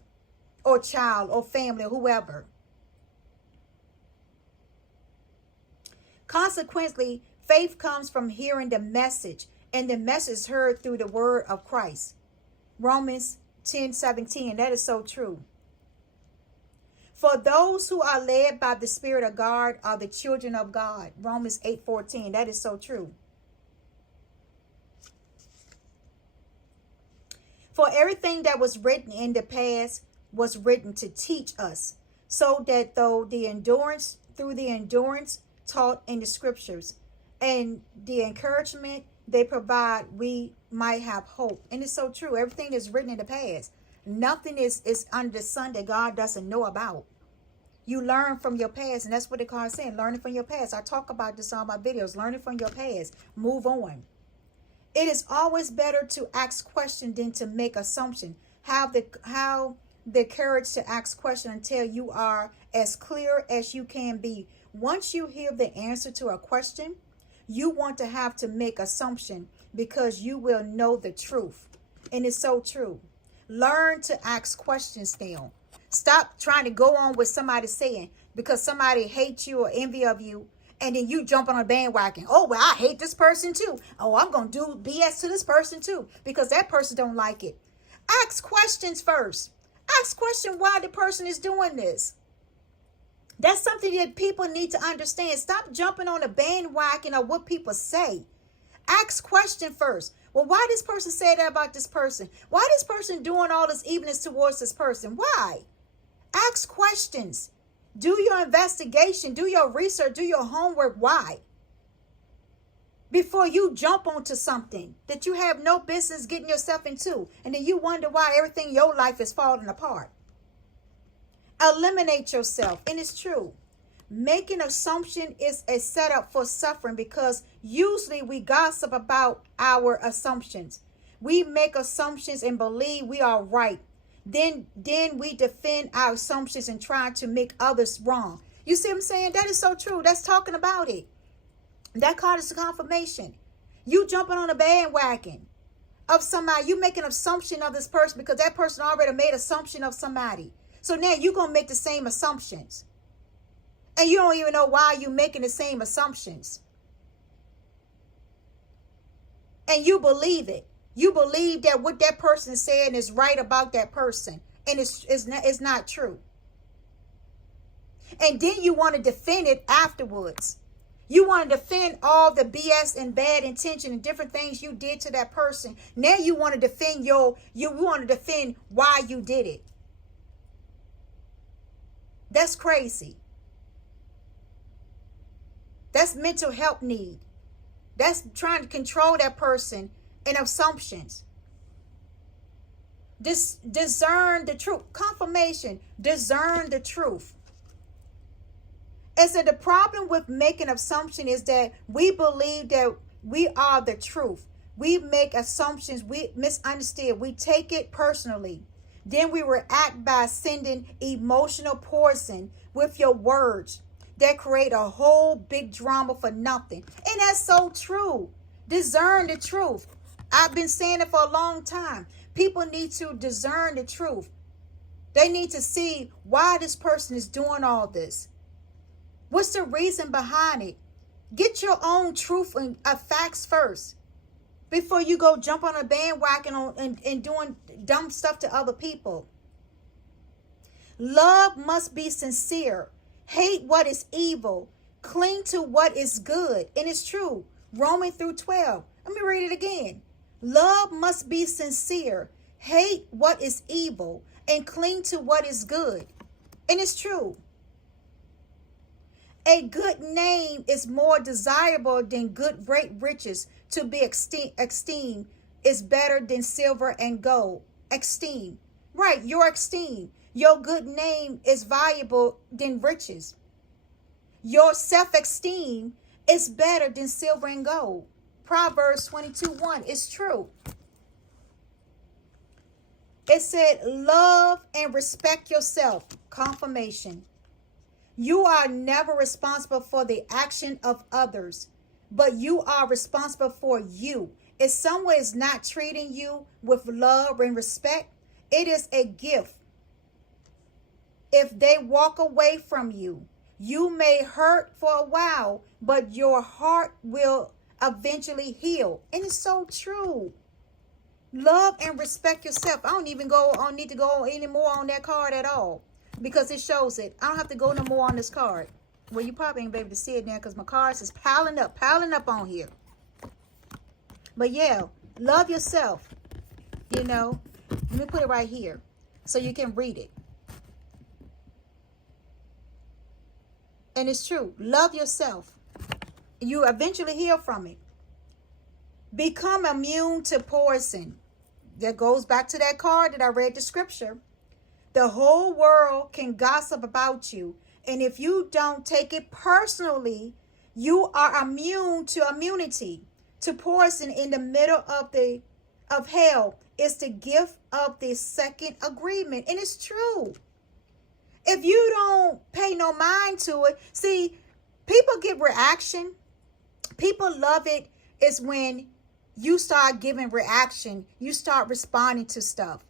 or child or family or whoever? Consequently, faith comes from hearing the message, and the message is heard through the word of Christ. Romans 10:17, that is so true. For those who are led by the Spirit of God are the children of God. Romans 8:14, that is so true. For everything that was written in the past was written to teach us, so that through the endurance taught in the scriptures and the encouragement they provide, we might have hope. And it's so true. Everything is written in the past. Nothing is under the sun that God doesn't know about. You learn from your past, and that's what the card is saying, learning from your past. I talk about this on my videos, learning from your past. Move on. It is always better to ask questions than to make assumption. Have the courage to ask questions until you are as clear as you can be. Once you hear the answer to a question, you want to have to make assumption because you will know the truth. And it's so true. Learn to ask questions now. Stop trying to go on with somebody saying because somebody hates you or envy of you. And then you jump on a bandwagon. Oh, well, I hate this person too. Oh, I'm going to do BS to this person too. Because that person don't like it. Ask questions first. Ask question why the person is doing this. That's something that people need to understand. Stop jumping on a bandwagon of what people say. Ask question first. Well, why this person say that about this person? Why this person doing all this evilness towards this person? Why? Ask questions. Do your investigation, do your research, do your homework. Why? before you jump onto something that you have no business getting yourself into. And then you wonder why everything in your life is falling apart. Eliminate yourself. And it's true. Making assumption is a setup for suffering, because usually we gossip about our assumptions. We make assumptions and believe we are right. Then we defend our assumptions and try to make others wrong. You see what I'm saying? That is so true. That's talking about it. That card is a confirmation. You jumping on a bandwagon of somebody. You make an assumption of this person because that person already made assumption of somebody. So now you're going to make the same assumptions. And you don't even know why you're making the same assumptions. And you believe it. You believe that what that person is saying is right about that person. And it's not true. And then you want to defend it afterwards. You want to defend all the BS and bad intention and different things you did to that person. Now you want to defend you want to defend why you did it. That's crazy. That's mental health need. That's trying to control that person and assumptions. Discern the truth. Confirmation. Discern the truth. And so the problem with making assumption is that we believe that we are the truth. We make assumptions. We misunderstand. We take it personally. Then we react by sending emotional poison with your words that create a whole big drama for nothing. And that's so true. Discern the truth. I've been saying it for a long time. People need to discern the truth. They need to see why this person is doing all this. What's the reason behind it? Get your own truth and facts first before you go jump on a bandwagon and doing dumb stuff to other people. Love must be sincere. Hate what is evil. Cling to what is good. And it's true. Romans through 12. Let me read it again. Love must be sincere. Hate what is evil and cling to what is good. And it's true. A good name is more desirable than great riches. To be esteemed is better than silver and gold. Esteem. Right, your esteem. Your good name is valuable than riches. Your self-esteem is better than silver and gold. Proverbs 22:1. It's true. It said, love and respect yourself. Confirmation. You are never responsible for the action of others, but you are responsible for you. If someone is not treating you with love and respect, it is a gift. If they walk away from you, you may hurt for a while, but your heart will eventually heal. And it's so true. Love and respect yourself. I don't need to go any more on that card at all, because it shows it. I don't have to go no more on this card. Well, you probably ain't be able to see it now because my cards is piling up on here. But yeah, love yourself. You know, let me put it right here so you can read it. And it's true. Love yourself. You eventually heal from it. Become immune to poison. That goes back to that card that I read the scripture. The whole world can gossip about you. And if you don't take it personally, you are immune to immunity. To poison in the middle of hell is the gift of the second agreement. And it's true. If you don't pay no mind to it, see, people get reaction. People love it. It's when you start giving reaction, you start responding to stuff.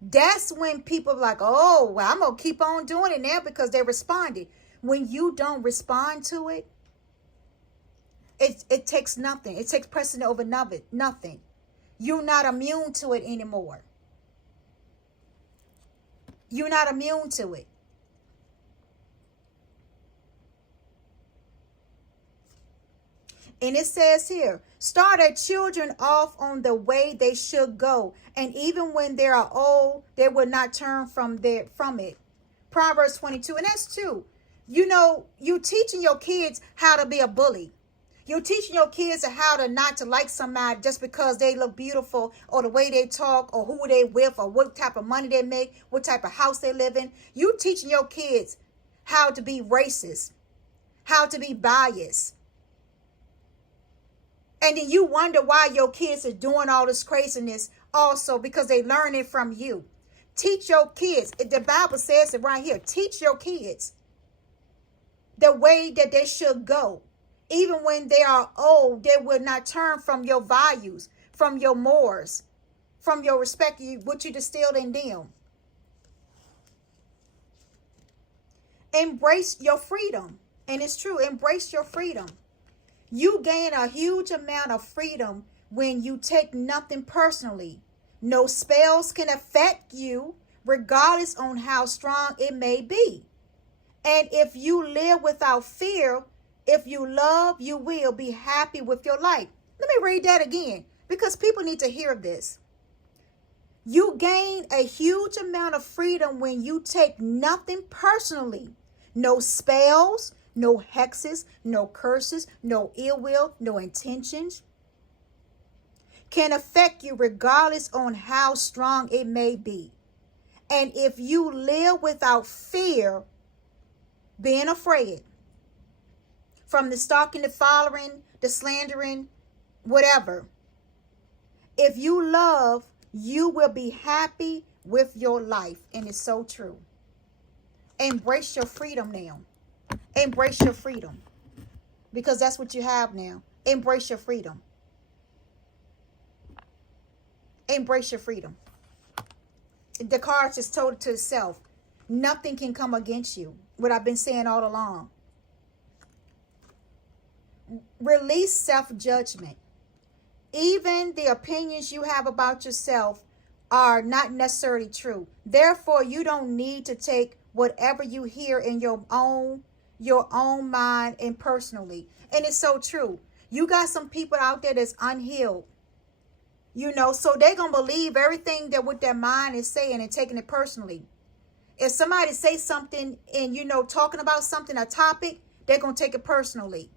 That's when people are like, oh, well, I'm going to keep on doing it now because they responded. When you don't respond to it, it takes nothing. It takes precedent over nothing. You're not immune to it anymore. You're not immune to it. And it says here, start our children off on the way they should go. And even when they are old, they will not turn from it. Proverbs 22. And that's true. You know, you teaching your kids how to be a bully. You're teaching your kids how to not to like somebody just because they look beautiful or the way they talk or who they with or what type of money they make, what type of house they live in. You teaching your kids how to be racist, how to be biased. And then you wonder why your kids are doing all this craziness also because they learn it from you. Teach your kids. The Bible says it right here. Teach your kids the way that they should go. Even when they are old, they will not turn from your values, from your morals, from your respect, what you distilled in them. Embrace your freedom. And it's true, embrace your freedom. You gain a huge amount of freedom when you take nothing personally. No spells can affect you, regardless on how strong it may be. And if you live without fear, if you love, you will be happy with your life. Let me read that again because people need to hear this. You gain a huge amount of freedom when you take nothing personally. No spells, no hexes, no curses, no ill will, no intentions can affect you regardless on how strong it may be. And if you live without fear, being afraid, from the stalking, the following, the slandering, whatever. If you love, you will be happy with your life. And it's so true. Embrace your freedom now. Embrace your freedom. Because that's what you have now. Embrace your freedom. Embrace your freedom. The card just told it to itself. Nothing can come against you. What I've been saying all along. Release self-judgment. Even the opinions you have about yourself are not necessarily true. Therefore, you don't need to take whatever you hear in your own mind and personally. And it's so true. You got some people out there that's unhealed. So they're going to believe everything that what their mind is saying and taking it personally. If somebody says something and, talking about something, a topic, they're going to take it personally.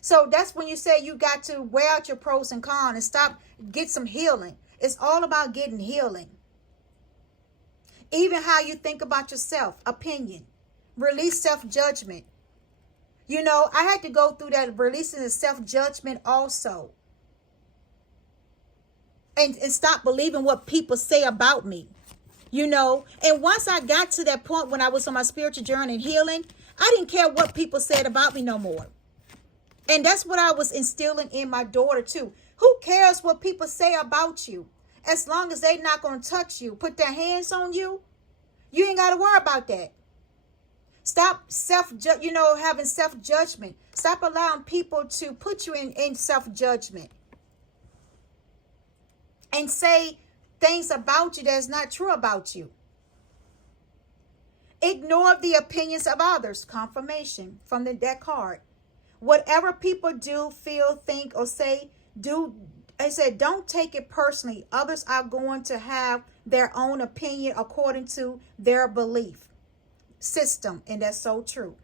So that's when you say you got to weigh out your pros and cons and get some healing. It's all about getting healing. Even how you think about yourself, opinion, release self-judgment. I had to go through that releasing the self-judgment also. And stop believing what people say about me. And once I got to that point when I was on my spiritual journey and healing, I didn't care what people said about me no more. And that's what I was instilling in my daughter too. Who cares what people say about you? As long as they're not going to touch you, put their hands on you, you ain't got to worry about that. Stop having self-judgment. Stop allowing people to put you in self-judgment. And say things about you that's not true about you. Ignore the opinions of others. Confirmation from that card. Whatever people do, feel, think, or say, I said, don't take it personally. Others are going to have their own opinion according to their belief system. And that's so true.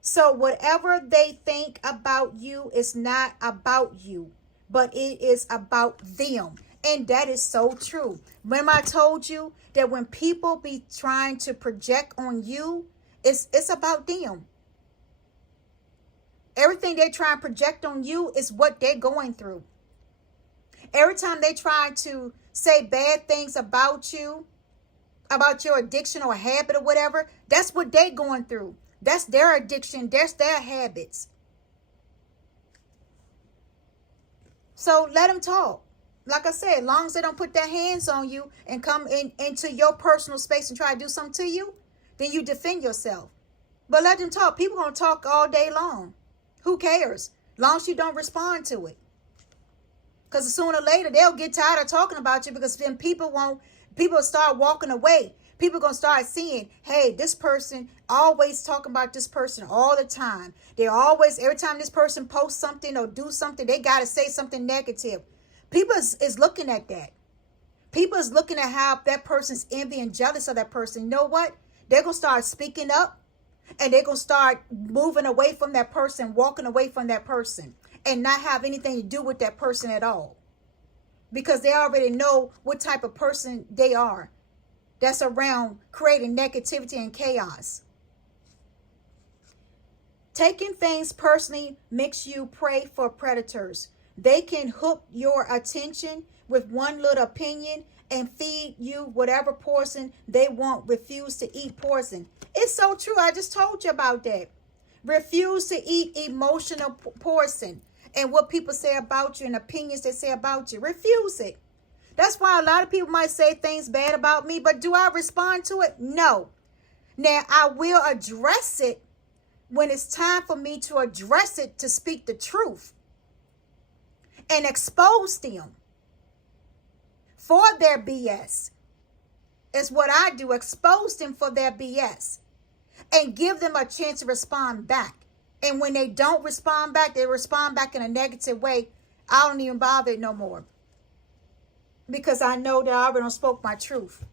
So whatever they think about you is not about you, but it is about them. And that is so true. Remember I told you that when people be trying to project on you, it's about them. Everything they try and project on you is what they're going through. Every time they try to say bad things about you, about your addiction or habit or whatever, that's what they're going through. That's their addiction. That's their habits. So let them talk. Like I said, as long as they don't put their hands on you and come into your personal space and try to do something to you, then you defend yourself. But let them talk. People are going to talk all day long. Who cares? As long as you don't respond to it. Because sooner or later, they'll get tired of talking about you because then people start walking away. People are going to start seeing, hey, this person always talking about this person all the time. Every time this person posts something or do something, they got to say something negative. People is looking at that. People is looking at how that person's envy and jealous of that person. You know what? They're going to start speaking up. And they're going to start moving away from that person, walking away from that person, and not have anything to do with that person at all. Because they already know what type of person they are that's around creating negativity and chaos. Taking things personally makes you prey for predators. They can hook your attention with one little opinion and feed you whatever poison they want. Refuse to eat poison. It's so true. I just told you about that. Refuse to eat emotional poison and what people say about you and opinions they say about you. Refuse it. That's why a lot of people might say things bad about me, but do I respond to it? No. Now, I will address it when it's time for me to address it, to speak the truth and expose them for their BS. It's what I do. Expose them for their BS and give them a chance to respond back. And when they don't respond back, they respond back in a negative way. I don't even bother no more, because I know that I already spoke my truth.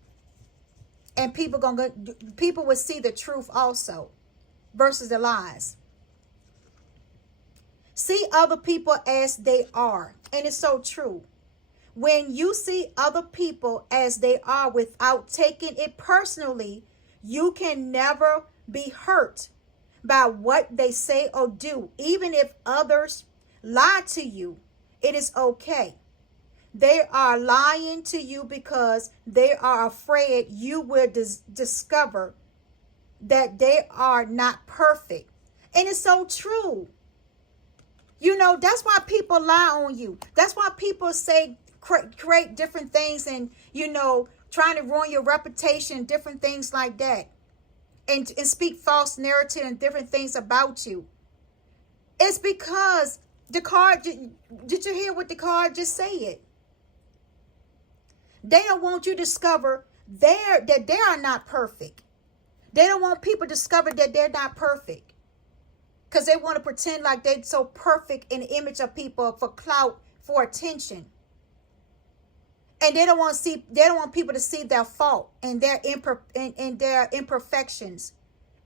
And people will see the truth also versus the lies. See other people as they are. And it's so true. When you see other people as they are without taking it personally, you can never be hurt by what they say or do. Even if others lie to you, it is okay. They are lying to you because they are afraid you will discover that they are not perfect. And it's so true. You know, that's why people lie on you. That's why people say, create different things and, you know, trying to ruin your reputation, different things like that. And speak false narrative and different things about you. It's because the card, did you hear what the card just said? They don't want you to discover that they are not perfect. They don't want people to discover that they're not perfect, because they want to pretend like they're so perfect in the image of people for clout, for attention. And they don't want people to see their fault and their imperfections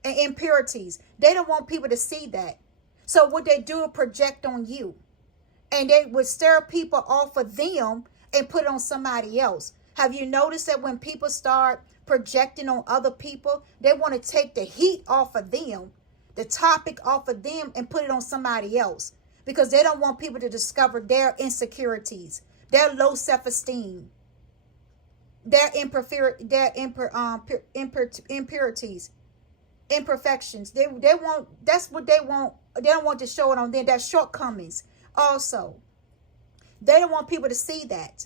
and impurities. They don't want people to see that. So what they do is project on you. And they would stir people off of them and put it on somebody else. Have you noticed that when people start projecting on other people, they want to take the heat off of them, the topic off of them, and put it on somebody else, because they don't want people to discover their insecurities, their low self-esteem, their impurities, imperfections. They want, that's what they want. They don't want to show it on them, their shortcomings also. They don't want people to see that.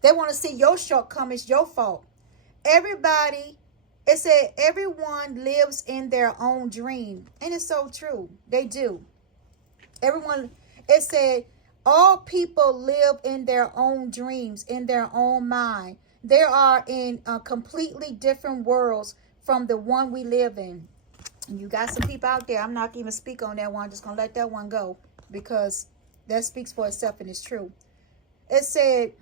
They want to see your shortcomings, your fault. Everybody, it said everyone lives in their own dream. And it's so true. They do. Everyone, it said all people live in their own dreams, in their own mind. They are in completely different worlds from the one we live in. And you got some people out there, I'm not going to even speak on that one. I'm just going to let that one go, because that speaks for itself and it's true. It said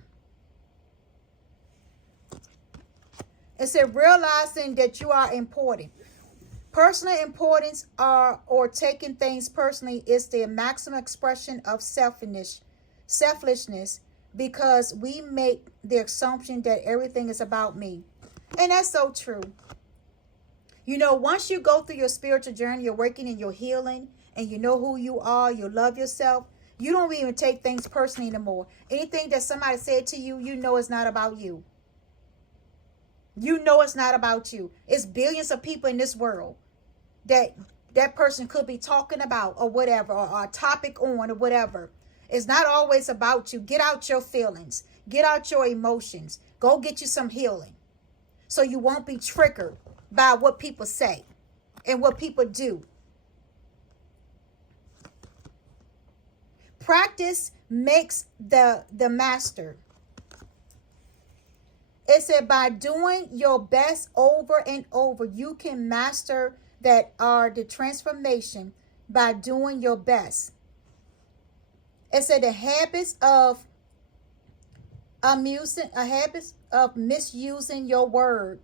realizing that you are important. Personal importance or taking things personally is the maximum expression of selfishness, because we make the assumption that everything is about me. And that's so true. You know, once you go through your spiritual journey, you're working in your healing, and you know who you are, you love yourself, you don't even take things personally anymore. Anything that somebody said to you, you know it's not about you. You know it's not about you. It's billions of people in this world that person could be talking about or whatever, or a topic on or whatever. It's not always about you. Get out your feelings. Get out your emotions. Go get you some healing, so you won't be triggered by what people say and what people do. Practice makes the master. It said by doing your best over and over, you can master that are the transformation by doing your best. It said the habits of misusing your word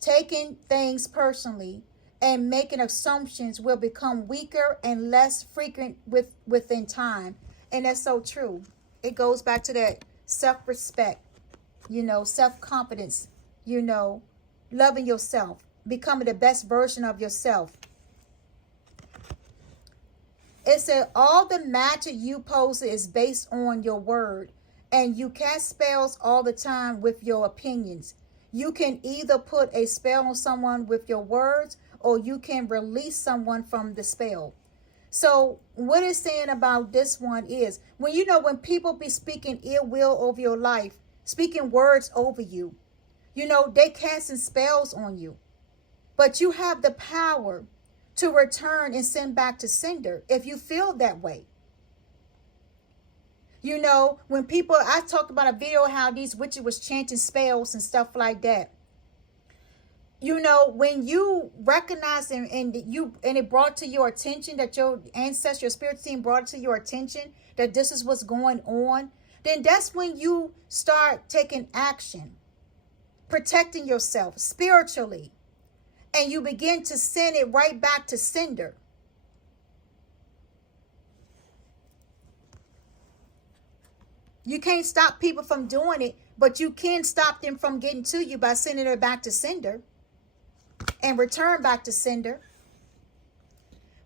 taking things personally and making assumptions will become weaker and less frequent within time. And that's so true. It goes back to that self-respect, self-confidence, loving yourself, becoming the best version of yourself. It said all the magic you possess is based on your word, and you cast spells all the time with your opinions. You can either put a spell on someone with your words, or you can release someone from the spell. So what it's saying about this one is, when people be speaking ill will over your life, speaking words over you, they casting spells on you. But you have the power to return and send back to sender if you feel that way. When people, I talked about a video how these witches was chanting spells and stuff like that. When you recognize and it brought to your attention that your ancestor, your spirit team brought it to your attention that this is what's going on, then that's when you start taking action, protecting yourself spiritually, and you begin to send it right back to sender. You can't stop people from doing it, but you can stop them from getting to you by sending it back to sender and return back to sender.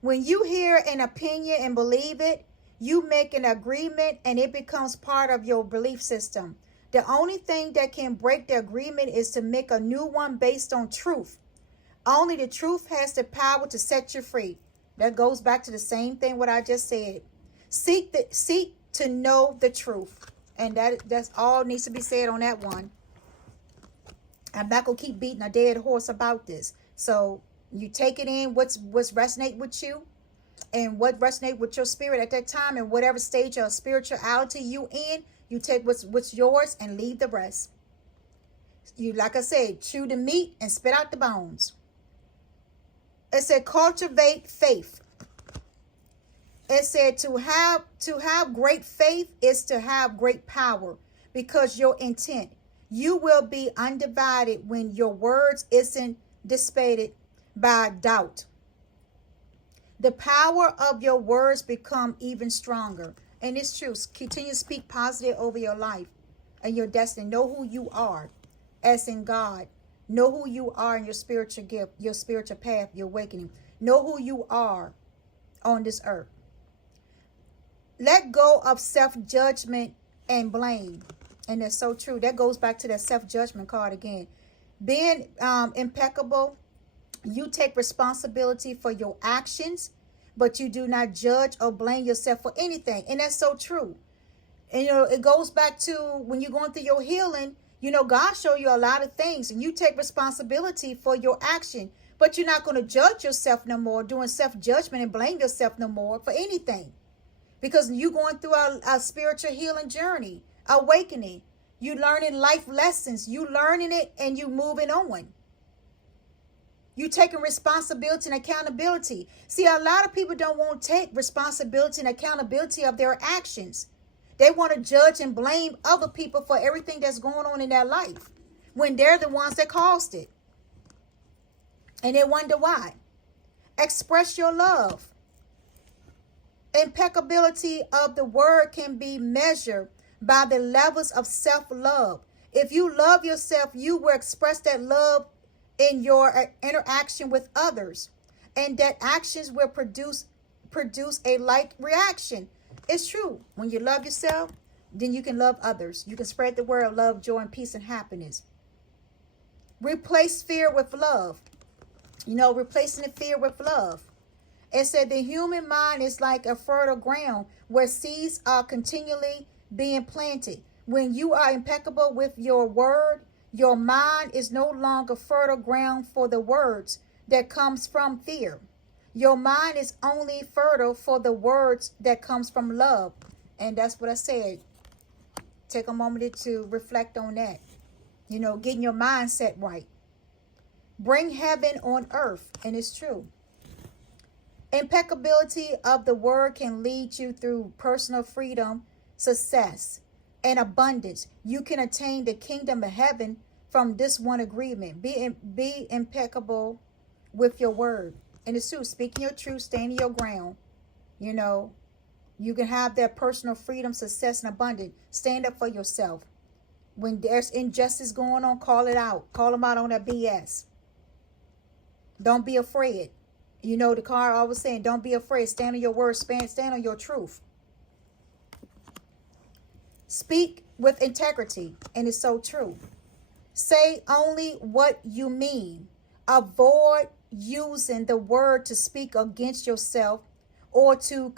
When you hear an opinion and believe it, you make an agreement and it becomes part of your belief system. The only thing that can break the agreement is to make a new one based on truth. Only the truth has the power to set you free. That goes back to the same thing what I just said. Seek to know the truth. And that's all needs to be said on that one. I'm not going to keep beating a dead horse about this. So you take it in what's resonate with you and what resonate with your spirit at that time, and whatever stage of spirituality you in, you take what's yours and leave the rest. You, like I said, chew the meat and spit out the bones. It said cultivate faith. It said to have great faith is to have great power, because your intent, you will be undivided when your words isn't dissipated by doubt. The power of your words become even stronger. And it's true. Continue to speak positive over your life and your destiny. Know who you are as in God. Know who you are in your spiritual gift, your spiritual path, your awakening. Know who you are on this earth. Let go of self-judgment and blame. And that's so true. That goes back to that self-judgment card again. Being impeccable, you take responsibility for your actions, but you do not judge or blame yourself for anything. And that's so true. And, it goes back to when you're going through your healing, God show you a lot of things, and you take responsibility for your action, but you're not going to judge yourself no more, doing self-judgment and blame yourself no more for anything. Because you're going through a spiritual healing journey, awakening. You learning life lessons. You learning it and you moving on. You taking responsibility and accountability. See, a lot of people don't want to take responsibility and accountability of their actions. They want to judge and blame other people for everything that's going on in their life, when they're the ones that caused it. And they wonder why. Express your love. Impeccability of the word can be measured by the levels of self-love. If you love yourself, you will express that love in your interaction with others, and that actions will produce a like reaction. It's true. When you love yourself, then you can love others. You can spread the word of love, joy, and peace, and happiness. Replace fear with love. Replacing the fear with love. It said the human mind is like a fertile ground where seeds are continually being planted. When you are impeccable with your word, your mind is no longer fertile ground for the words that comes from fear. Your mind is only fertile for the words that comes from love. And that's what I said. Take a moment to reflect on that. Getting your mindset right. Bring heaven on earth. And it's true. Impeccability of the word can lead you through personal freedom, success, and abundance. You can attain the kingdom of heaven from this one agreement. Be impeccable with your word. And it's true. Speaking your truth, standing your ground. You know, you can have that personal freedom, success, and abundance. Stand up for yourself. When there's injustice going on, call it out. Call them out on that BS. Don't be afraid. You know, the card always saying, don't be afraid. Stand on your word. Stand on your truth. Speak with integrity. And it's so true. Say only what you mean. Avoid using the word to speak against yourself or to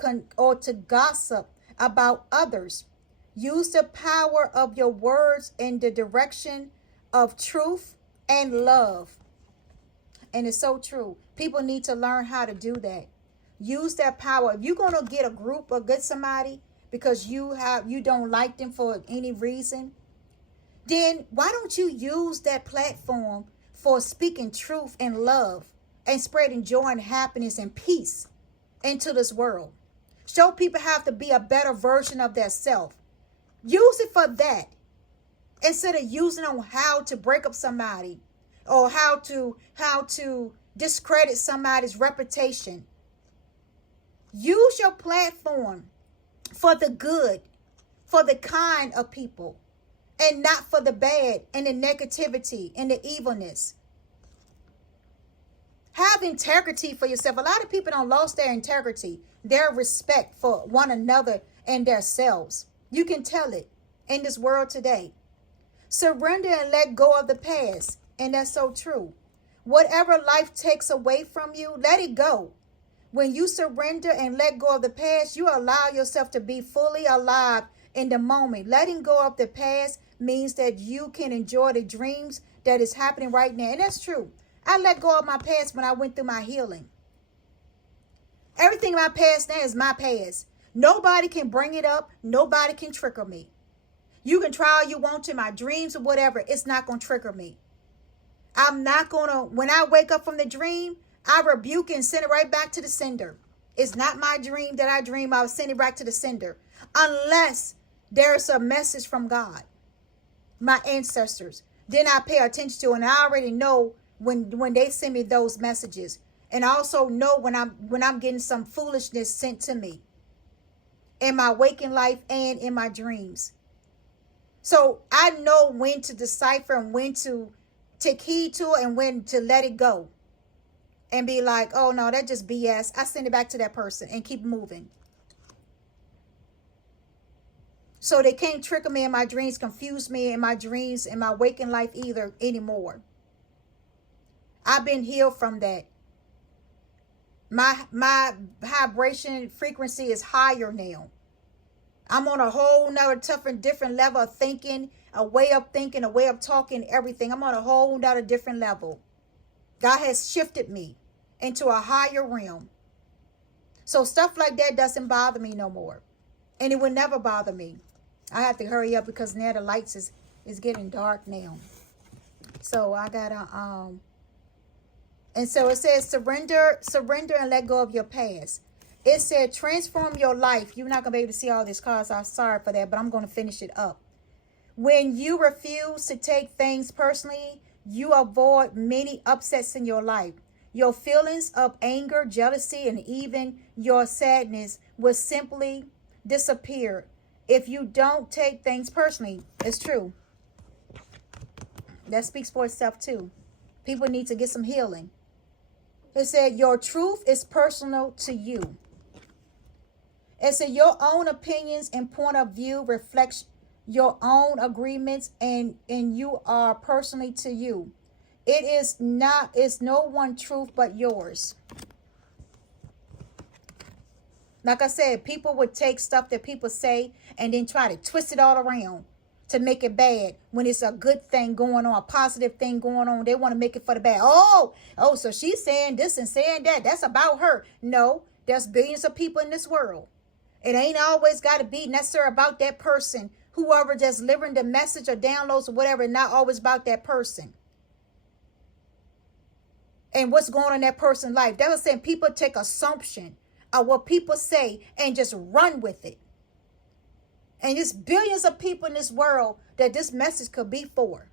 gossip about others. Use the power of your words in the direction of truth and love. And it's so true. People need to learn how to do that. Use that power. If you're going to get a group or get somebody because you don't like them for any reason, then why don't you use that platform for speaking truth and love and spreading joy and happiness and peace into this world? Show people how to be a better version of their self. Use it for that instead of using it on how to break up somebody or how to discredit somebody's reputation. Use your platform for the good, for the kind of people, and not for the bad and the negativity and the evilness. Have integrity for yourself. A lot of people don't lost their integrity, their respect for one another and themselves. You can tell it in this world today. Surrender and let go of the past. And that's so true. Whatever life takes away from you, let it go. When you surrender and let go of the past, you allow yourself to be fully alive in the moment. Letting go of the past means that you can enjoy the dreams that is happening right now. And that's true. I let go of my past when I went through my healing. Everything in my past now is my past. Nobody can bring it up. Nobody can trigger me. You can try all you want to, my dreams or whatever. It's not going to trigger me. I'm not going to, when I wake up from the dream, I rebuke and send it right back to the sender. It's not my dream that I dream. I'll send it back to the sender. Unless there's a message from God, my ancestors. Then I pay attention to it, and I already know when they send me those messages. And I also know when I'm getting some foolishness sent to me in my waking life and in my dreams. So I know when to decipher and when to take heed to it and when to let it go. And be like, oh no, that's just BS. I send it back to that person and keep moving. So they can't trigger me in my dreams, confuse me in my dreams, in my waking life either anymore. I've been healed from that. My vibration frequency is higher now. I'm on a whole nother tougher, different level of thinking, a way of thinking, a way of talking, everything. I'm on a whole nother different level. God has shifted me into a higher realm. So stuff like that doesn't bother me no more. And it will never bother me. I have to hurry up because now the lights is getting dark now. So I gotta and so it says surrender and let go of your past. It said transform your life. You're not gonna be able to see all these cards. I'm sorry for that, but I'm gonna finish it up. When you refuse to take things personally, you avoid many upsets in your life. Your feelings of anger, jealousy, and even your sadness will simply disappear if you don't take things personally. It's true. That speaks for itself too. People need to get some healing. It said your truth is personal to you. It said your own opinions and point of view reflects your own agreements and you are personally to you. It's no one truth but yours. Like I said, people would take stuff that people say and then try to twist it all around to make it bad when it's a good thing going on, a positive thing going on. They want to make it for the bad. Oh, so she's saying this and saying that. That's about her. No, there's billions of people in this world. It ain't always got to be necessarily about that person. Whoever just delivering the message or downloads or whatever, not always about that person. And what's going on in that person's life. That was saying people take assumption of what people say and just run with it. And there's billions of people in this world that this message could be for.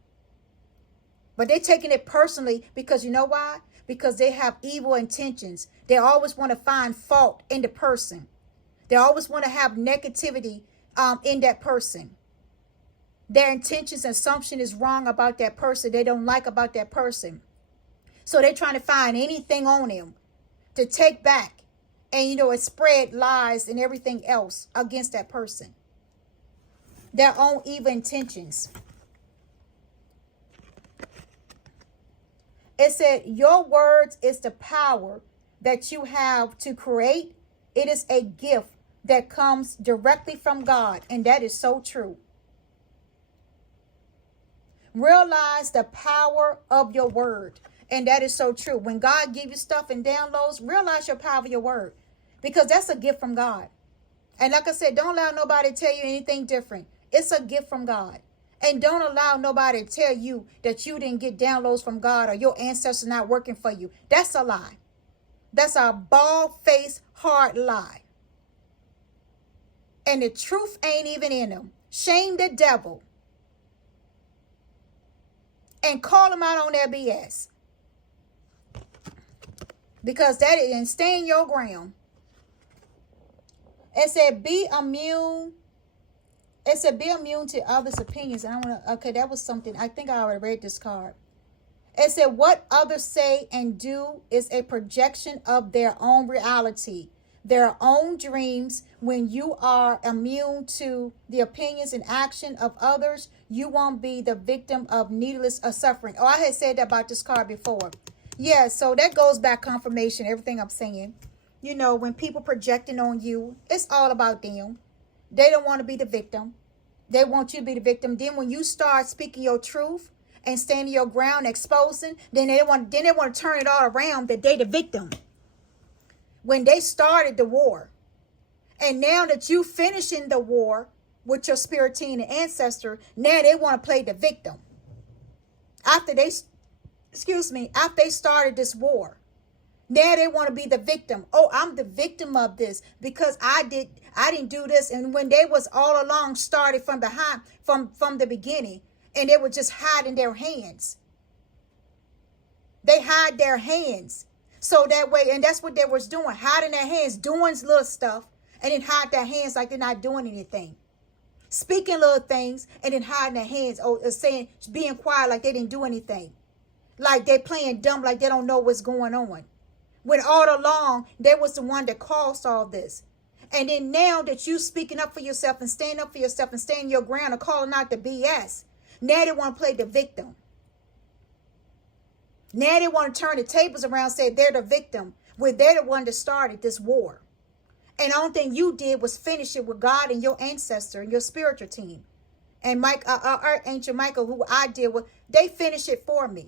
But they're taking it personally because you know why? Because they have evil intentions. They always want to find fault in the person. They always want to have negativity in that person. Their intentions and assumption is wrong about that person. They don't like about that person. So they're trying to find anything on him to take back and spread lies and everything else against that person. Their own evil intentions. It said, your words is the power that you have to create. It is a gift that comes directly from God. And that is so true. Realize the power of your word. And that is so true. When God gives you stuff and downloads, realize your power of your word. Because that's a gift from God. And like I said, don't allow nobody to tell you anything different. It's a gift from God. And don't allow nobody to tell you that you didn't get downloads from God or your ancestors not working for you. That's a lie. That's a bald-faced, hard lie. And the truth ain't even in them. Shame the devil. And call them out on their BS. Because that is, and stay in your ground. It said, be immune. It said, be immune to others' opinions. And I want to, okay, that was something. I think I already read this card. It said, what others say and do is a projection of their own reality, their own dreams. When you are immune to the opinions and action of others, you won't be the victim of needless suffering. Oh, I had said that about this card before. Yeah, so that goes back confirmation, everything I'm saying. When people projecting on you, it's all about them. They don't want to be the victim. They want you to be the victim. Then when you start speaking your truth and standing your ground, exposing, then they want to turn it all around that they the victim. When they started the war. And now that you finishing the war with your spirit team and ancestor, now they want to play the victim. After they started this war. Now they want to be the victim. Oh, I'm the victim of this because I didn't do this. And when they was all along started from behind, from the beginning, and they were just hiding their hands. They hide their hands. So that way, and that's what they was doing, hiding their hands, doing little stuff, and then hide their hands like they're not doing anything. Speaking little things, and then hiding their hands, saying, being quiet like they didn't do anything. Like they playing dumb, like they don't know what's going on. When all along, they was the one that caused all this. And then now that you speaking up for yourself and standing up for yourself and staying your ground and calling out the BS, now they want to play the victim. Now they want to turn the tables around and say they're the victim, when they're the one that started this war. And the only thing you did was finish it with God and your ancestor and your spiritual team. And Archangel Michael, who I deal with, they finished it for me.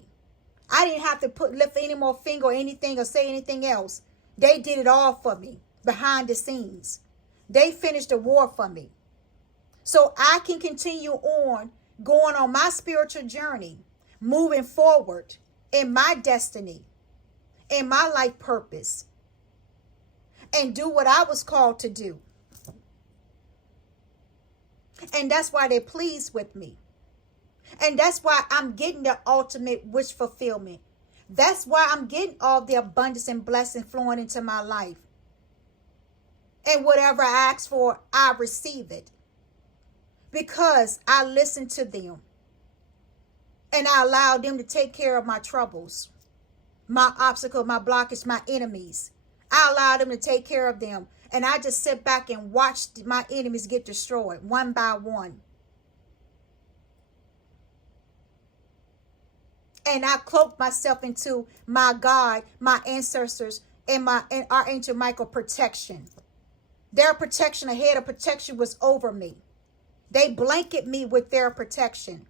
I didn't have to lift any more finger or anything or say anything else. They did it all for me behind the scenes. They finished the war for me. So I can continue on going on my spiritual journey, moving forward in my destiny, in my life purpose, and do what I was called to do. And that's why they're pleased with me. And that's why I'm getting the ultimate wish fulfillment. That's why I'm getting all the abundance and blessing flowing into my life. And whatever I ask for, I receive it. Because I listen to them. And I allow them to take care of my troubles, my obstacles, my blockage, my enemies. I allow them to take care of them. And I just sit back and watch my enemies get destroyed one by one. And I cloak myself into my God, my ancestors, and Archangel Michael protection. Their protection, a head of protection was over me. They blanket me with their protection.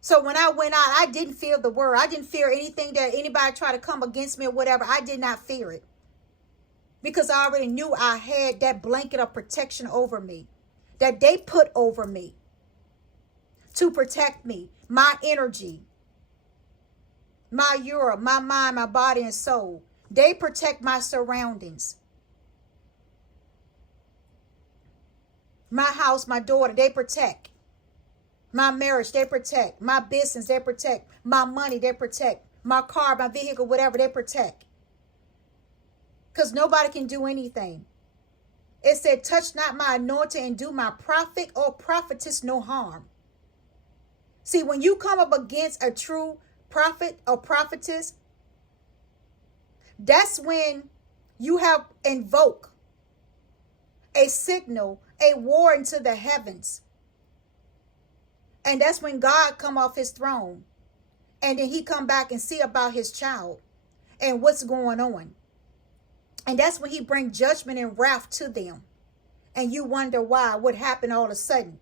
So when I went out, I didn't fear the word. I didn't fear anything that anybody tried to come against me or whatever. I did not fear it. Because I already knew I had that blanket of protection over me. That they put over me. To protect me. My energy. My aura, my mind, my body, and soul. They protect my surroundings. My house, my daughter, they protect. My marriage, they protect. My business, they protect. My money, they protect. My car, my vehicle, whatever, they protect. Because nobody can do anything. It said, touch not my anointing and do my prophet or prophetess no harm. See, when you come up against a true prophet or prophetess, that's when you have invoked a signal, a war into the heavens. And that's when God come off his throne. And then he come back and see about his child and what's going on. And that's when he bring judgment and wrath to them. And you wonder why, what happened all of a sudden.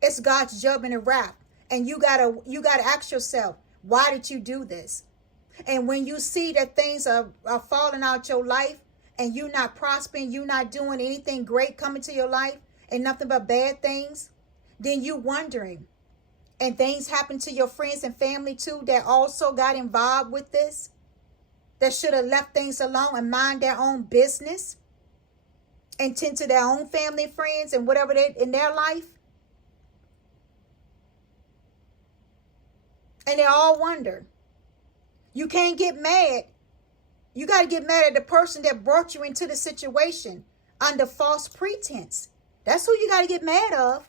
It's God's judgment and wrath. And you gotta ask yourself, why did you do this? And when you see that things are falling out your life and you not prospering, you not doing anything great coming to your life and nothing but bad things, then you wondering. And things happen to your friends and family too that also got involved with this, that should have left things alone and mind their own business and tend to their own family and friends and whatever they in their life. And they all wonder. You can't get mad. You got to get mad at the person that brought you into the situation under false pretense. That's who you got to get mad of.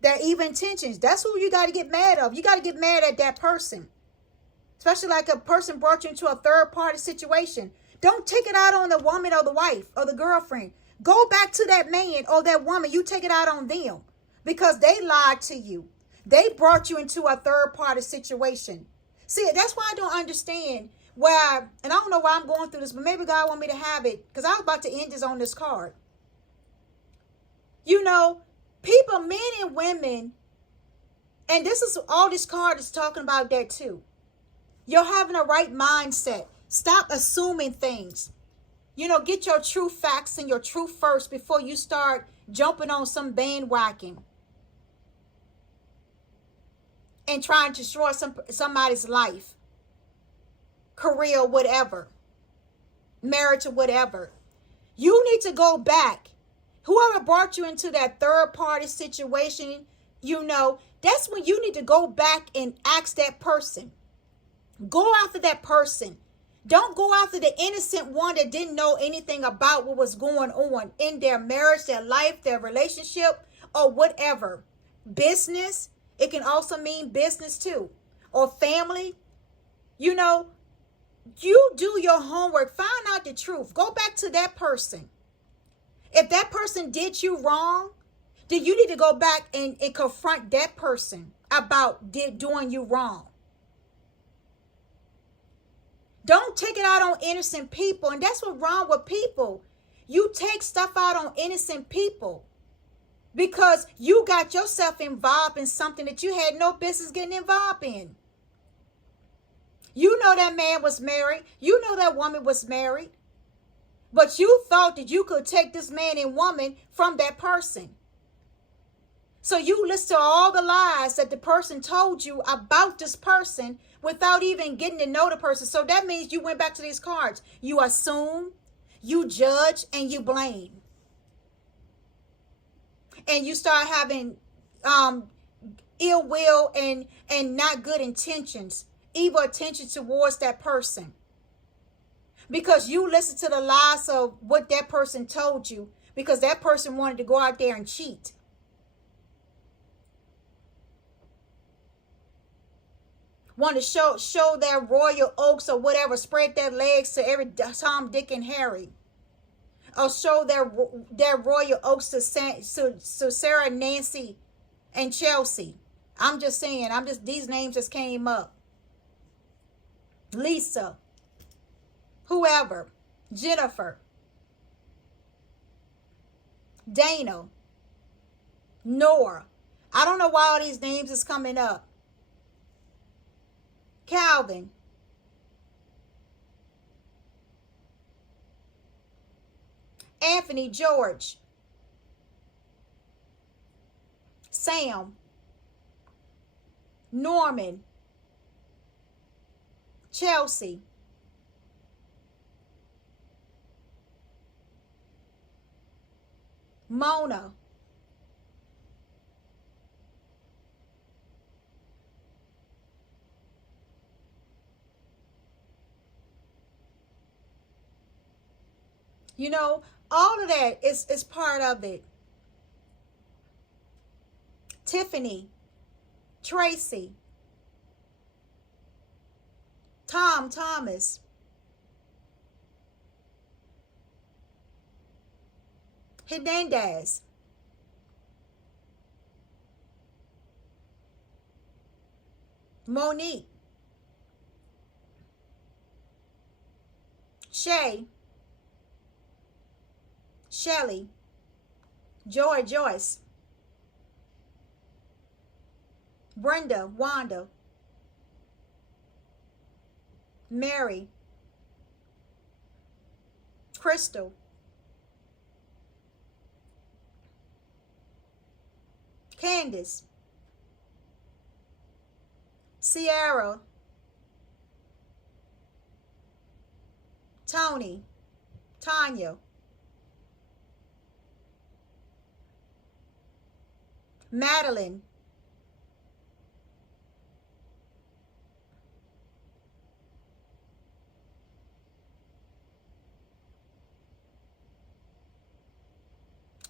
Their evil intentions. That's who you got to get mad of. You got to get mad at that person. Especially like a person brought you into a third party situation. Don't take it out on the woman or the wife or the girlfriend. Go back to that man or that woman. You take it out on them because they lied to you. They brought you into a third party situation. See, that's why I don't understand why, and I don't know why I'm going through this, but maybe God want me to have it because I was about to end this on this card. You know, people, men and women, and this is all this card is talking about that too. You're having a right mindset. Stop assuming things. You know, get your true facts and your truth first before you start jumping on some bandwagon and trying to destroy somebody's life, career, whatever, marriage or whatever. You need to go back. Whoever brought you into that third party situation, you know, that's when you need to go back and ask that person. Go after that person. Don't go after the innocent one that didn't know anything about what was going on in their marriage, their life, their relationship, or whatever. Business. It can also mean business too. Or family. You know, you do your homework. Find out the truth. Go back to that person. If that person did you wrong, then you need to go back and confront that person about doing you wrong. Don't take it out on innocent people. And that's what's wrong with people. You take stuff out on innocent people because you got yourself involved in something that you had no business getting involved in. You know that man was married. You know that woman was married. But you thought that you could take this man and woman from that person. So you listen to all the lies that the person told you about this person without even getting to know the person. So that means you went back to these cards. You assume, you judge, and you blame. And you start having ill will and not good intentions, evil intentions towards that person. Because you listen to the lies of what that person told you because that person wanted to go out there and cheat. Want to show their royal oaks or whatever, spread their legs to every Tom, Dick, and Harry. Or show their royal oaks to Sarah, Nancy, and Chelsea. I'm just saying, these names just came up. Lisa, whoever, Jennifer, Dana, Nora. I don't know why all these names is coming up. Calvin, Anthony, George, Sam, Norman, Chelsea, Mona, You know, all of that is part of it. Tiffany, Tracy, Thomas, Hernandez, Monique, Shay, Shelly, Joyce, Brenda, Wanda, Mary, Crystal, Candace, Sierra, Tony, Tanya, Madeline,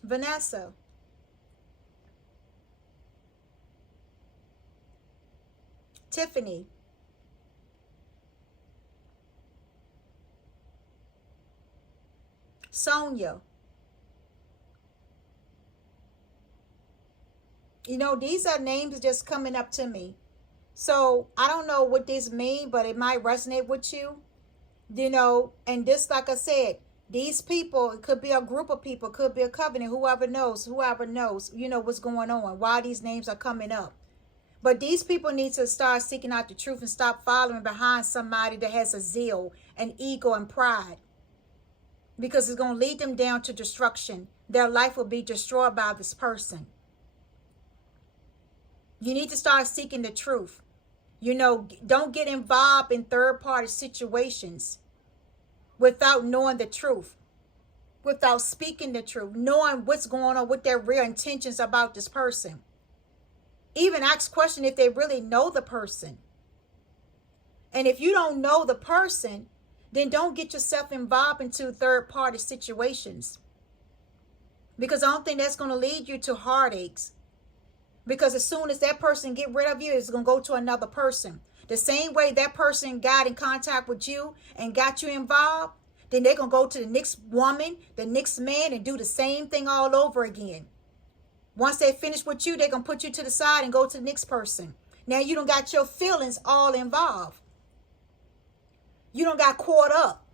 Vanessa, Tiffany, Sonia. You know, these are names just coming up to me. So I don't know what these mean, but it might resonate with you. You know, and this, like I said, these people, it could be a group of people, could be a covenant, whoever knows, you know, what's going on, why these names are coming up. But these people need to start seeking out the truth and stop following behind somebody that has a zeal, an ego, and pride. Because it's going to lead them down to destruction. Their life will be destroyed by this person. You need to start seeking the truth. You know, don't get involved in third-party situations without knowing the truth, without speaking the truth, knowing what's going on, what their real intentions about this person. Even ask questions if they really know the person. And if you don't know the person, then don't get yourself involved into third-party situations. Because I don't think that's going to lead you to heartaches. Because as soon as that person get rid of you, it's going to go to another person. The same way that person got in contact with you and got you involved, then they're going to go to the next woman, the next man, and do the same thing all over again. Once they finish with you, they're going to put you to the side and go to the next person. Now you don't got your feelings all involved. You don't got caught up.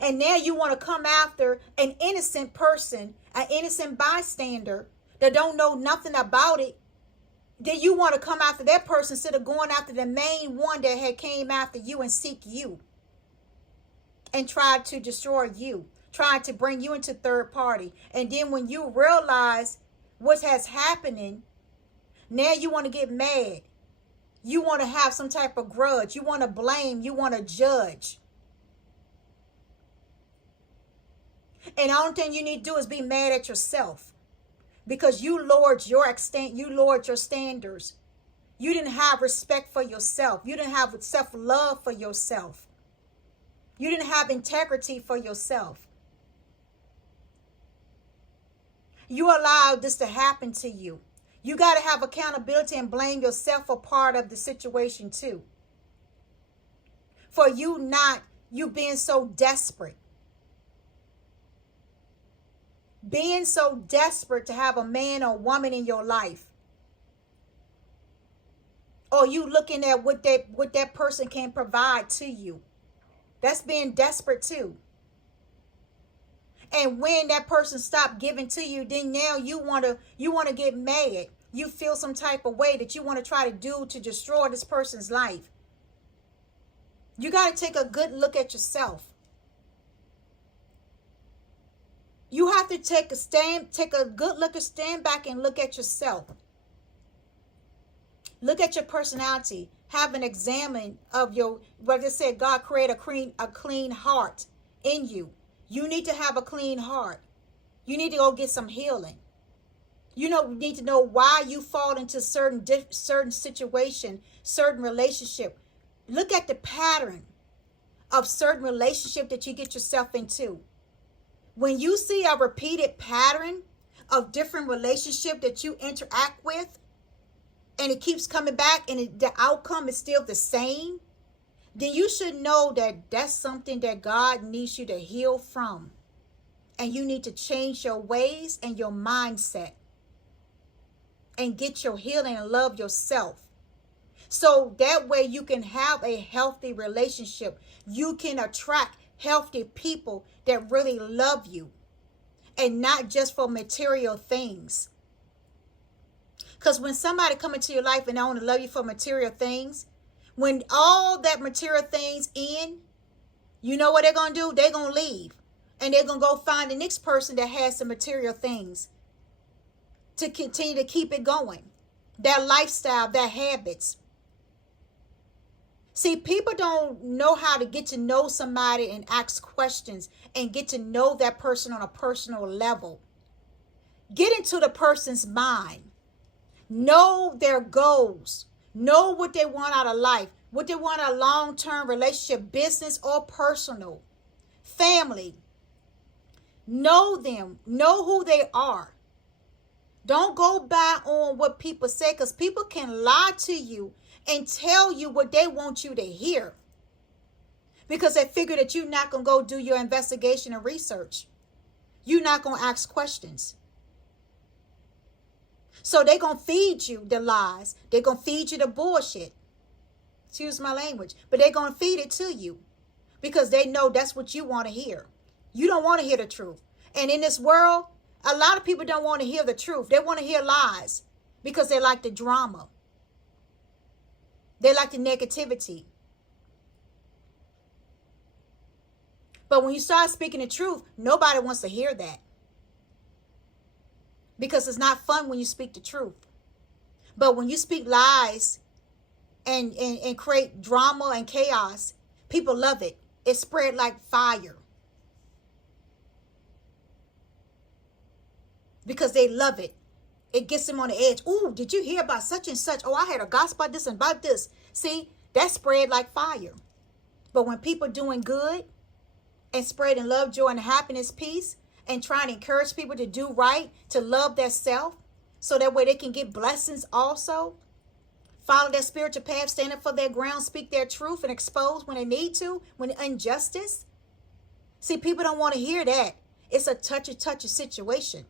And now you want to come after an innocent person, an innocent bystander that don't know nothing about it. Then you want to come after that person instead of going after the main one that had came after you and seek you and tried to destroy you, tried to bring you into third party. And then when you realize what has happening, now you want to get mad. You want to have some type of grudge. You want to blame. You want to judge. And the only thing you need to do is be mad at yourself. Because you lowered your standards. You didn't have respect for yourself. You didn't have self-love for yourself. You didn't have integrity for yourself. You allowed this to happen to you. You got to have accountability and blame yourself for part of the situation too. For you being so desperate. Being so desperate to have a man or woman in your life. Or you looking at what that person can provide to you. That's being desperate too. And when that person stopped giving to you, then now you want to get mad. You feel some type of way that you want to try to do to destroy this person's life. You got to take a good look at yourself. You have to take a good look, stand back and look at yourself. Look at your personality. Have an examine of your, like I said, God created a clean heart in you. You need to have a clean heart. You need to go get some healing. You need to know why you fall into certain situation, certain relationship. Look at the pattern of certain relationship that you get yourself into. When you see a repeated pattern of different relationship that you interact with, and it keeps coming back and the outcome is still the same, then you should know that that's something that God needs you to heal from. And you need to change your ways and your mindset and get your healing and love yourself. So that way you can have a healthy relationship. You can attract healthy people that really love you and not just for material things. Because when somebody come into your life and they want to love you for material things, when all that material things end, you know what they're going to do? They're going to leave. And they're going to go find the next person that has some material things to continue to keep it going. Their lifestyle, their habits. See, people don't know how to get to know somebody and ask questions and get to know that person on a personal level. Get into the person's mind. Know their goals. Know what they want out of life. What they want out of a long-term relationship, business or personal. Family. Know them. Know who they are. Don't go by on what people say, because people can lie to you and tell you what they want you to hear, because they figure that you're not going to go do your investigation and research. You're not going to ask questions. So they're going to feed you the lies. They're going to feed you the bullshit. Excuse my language. But they're going to feed it to you because they know that's what you want to hear. You don't want to hear the truth. And in this world, a lot of people don't want to hear the truth. They want to hear lies because they like the drama. They like the negativity. But when you start speaking the truth, nobody wants to hear that. Because it's not fun when you speak the truth. But when you speak lies and create drama and chaos, people love it. It spread like fire. Because they love it. It gets them on the edge. Ooh, did you hear about such and such? Oh, I had a gossip about this and about this. See, that spread like fire. But when people doing good and spreading love, joy, and happiness, peace, and trying to encourage people to do right, to love their self, so that way they can get blessings also, follow their spiritual path, stand up for their ground, speak their truth, and expose when they need to, when injustice. See, people don't want to hear that. It's a touchy situation.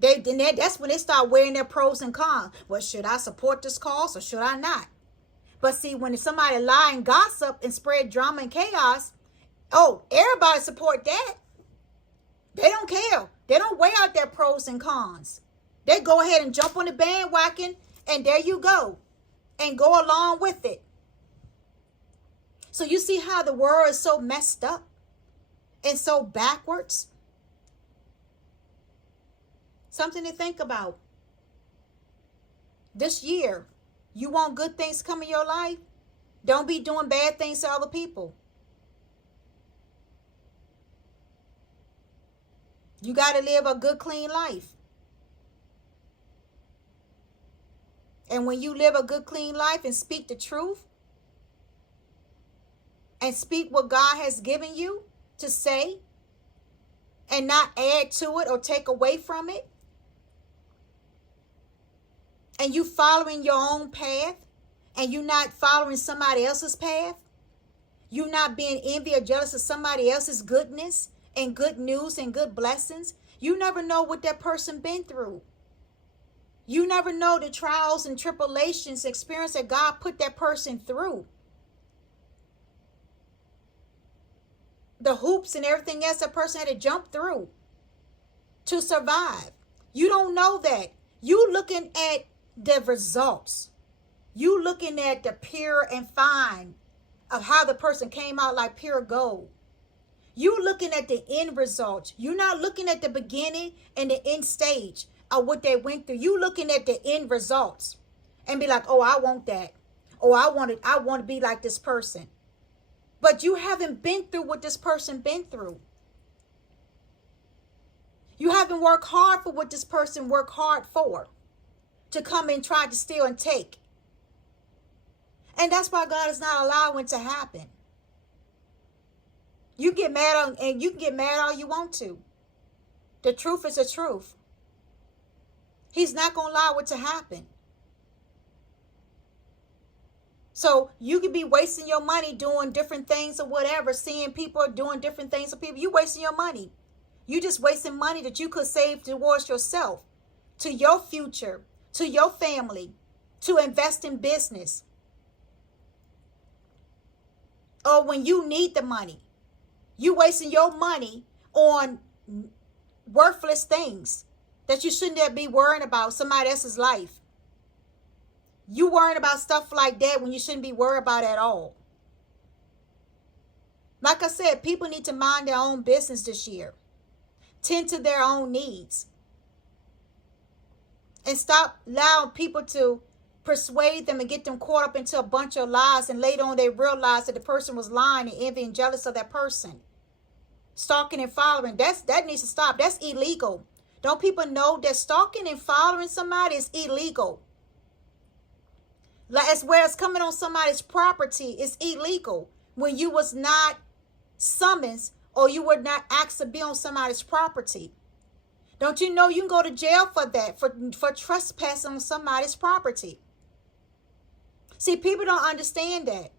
That's when they start weighing their pros and cons. Well, should I support this cause or should I not? But see, when somebody lie and gossip and spread drama and chaos, oh, everybody support that. They don't care. They don't weigh out their pros and cons. They go ahead and jump on the bandwagon, and there you go, and go along with it. So you see how the world is so messed up and so backwards? Something to think about. This year, you want good things come in your life? Don't be doing bad things to other people. You got to live a good, clean life. And when you live a good, clean life and speak the truth and speak what God has given you to say and not add to it or take away from it, and you following your own path and you not following somebody else's path, you not being envy or jealous of somebody else's goodness and good news and good blessings, you never know what that person been through. You never know the trials and tribulations, experience that God put that person through. The hoops and everything else that person had to jump through to survive. You don't know that. You looking at the results. You looking at the pure and fine of how the person came out like pure gold. You looking at the end result. You're not looking at the beginning and the end stage of what they went through. You looking at the end results and be like, oh, I want that. Oh, I want to be like this person. But you haven't been through what this person been through. You haven't worked hard for what this person worked hard for, to come and try to steal and take. And that's why God is not allowing it to happen. You get mad on, and you can get mad all you want to. The truth is the truth. He's not going to allow it to happen. So you could be wasting your money doing different things or whatever, seeing people doing different things with people. You wasting your money. You just wasting money that you could save towards yourself, to your future, to your family, to invest in business. Or when you need the money, you wasting your money on worthless things that you shouldn't be worrying about somebody else's life. You worrying about stuff like that when you shouldn't be worried about at all. Like I said, people need to mind their own business this year. Tend to their own needs. And stop allowing people to persuade them and get them caught up into a bunch of lies, and later on they realize that the person was lying and envy and jealous of that person. Stalking and following, that needs to stop. That's illegal. Don't people know that stalking and following somebody is illegal? As well as coming on somebody's property is illegal when you was not summoned or you were not asked to be on somebody's property. Don't you know you can go to jail for that, for trespassing on somebody's property? See, people don't understand that.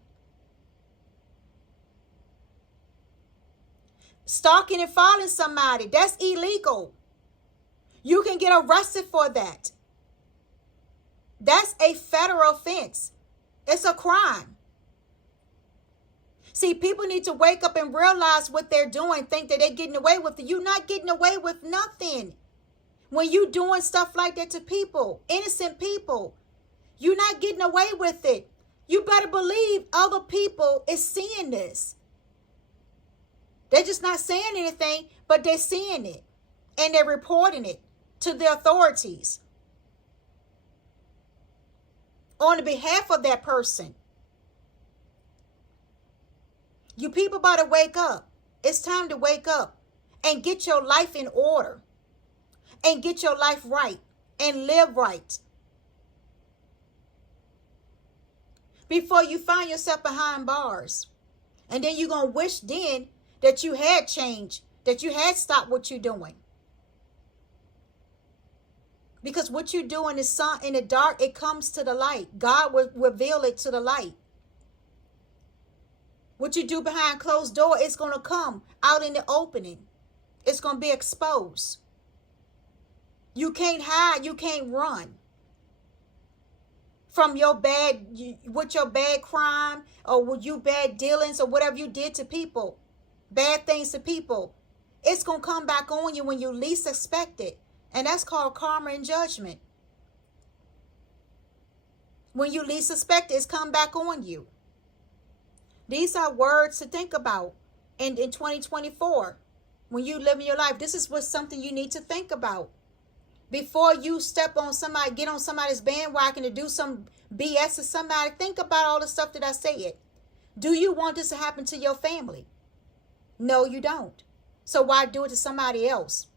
Stalking and following somebody, that's illegal. You can get arrested for that. That's a federal offense. It's a crime. See, people need to wake up and realize what they're doing, think that they're getting away with it. You're not getting away with nothing. When you doing stuff like that to people, innocent people, you're not getting away with it. You better believe other people is seeing this. They're just not saying anything, but they're seeing it. And they're reporting it to the authorities on the behalf of that person. You people better wake up. It's time to wake up and get your life in order and get your life right and live right before you find yourself behind bars. And then you're going to wish then that you had changed, that you had stopped what you're doing. Because what you're doing is in the dark, it comes to the light. God will reveal it to the light. What you do behind closed door, it's going to come out in the opening. It's going to be exposed. You can't hide. You can't run from your bad crime or with you bad dealings or whatever you did to people, bad things to people. It's going to come back on you when you least expect it. And that's called karma and judgment. When you least suspect it, it's come back on you. These are words to think about in 2024. When you live in your life, this is something you need to think about. Before you step on somebody, get on somebody's bandwagon to do some BS to somebody, think about all the stuff that I said. Do you want this to happen to your family? No, you don't. So why do it to somebody else?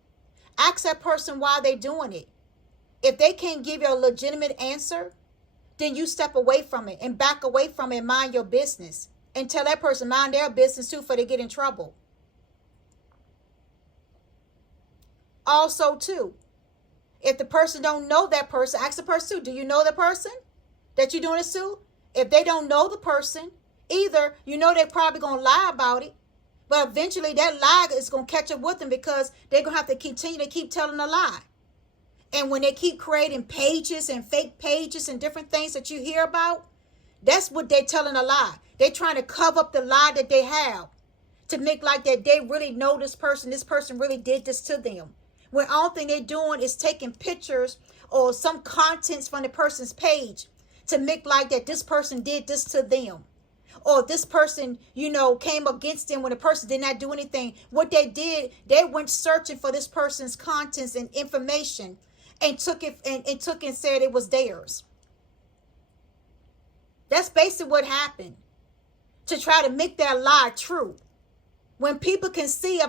Ask that person why they're doing it. If they can't give you a legitimate answer, then you step away from it and back away from it and mind your business. And tell that person mind their business too before they get in trouble. Also too, if the person don't know that person, ask the person too, do you know the person that you're doing this to? If they don't know the person, either you know they're probably going to lie about it, but eventually that lie is going to catch up with them because they're going to have to continue to keep telling a lie. And when they keep creating pages and fake pages and different things that you hear about, that's what they're telling a lie. They're trying to cover up the lie that they have to make like that they really know this person really did this to them. When all thing they're doing is taking pictures or some contents from the person's page to make like that this person did this to them. Or this person, came against them when the person did not do anything. What they did, they went searching for this person's contents and information and took it and said it was theirs. That's basically what happened. To try to make that lie true. When people can see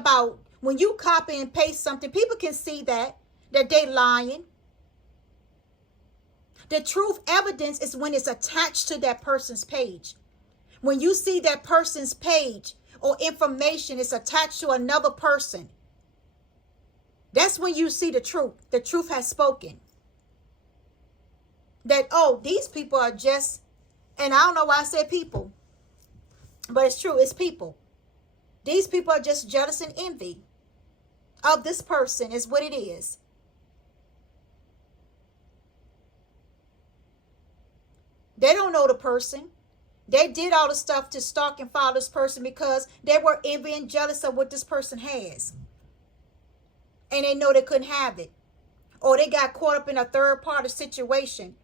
when you copy and paste something, people can see that they lying. The truth evidence is when it's attached to that person's page. When you see that person's page or information is attached to another person, that's when you see the truth. The truth has spoken. That, oh, these people are just, and I don't know why I said people, but it's true, it's people. These people are just jealous and envy of this person is what it is. They don't know the person. They did all the stuff to stalk and follow this person because they were envy and jealous of what this person has. And they know they couldn't have it. Or they got caught up in a third party situation.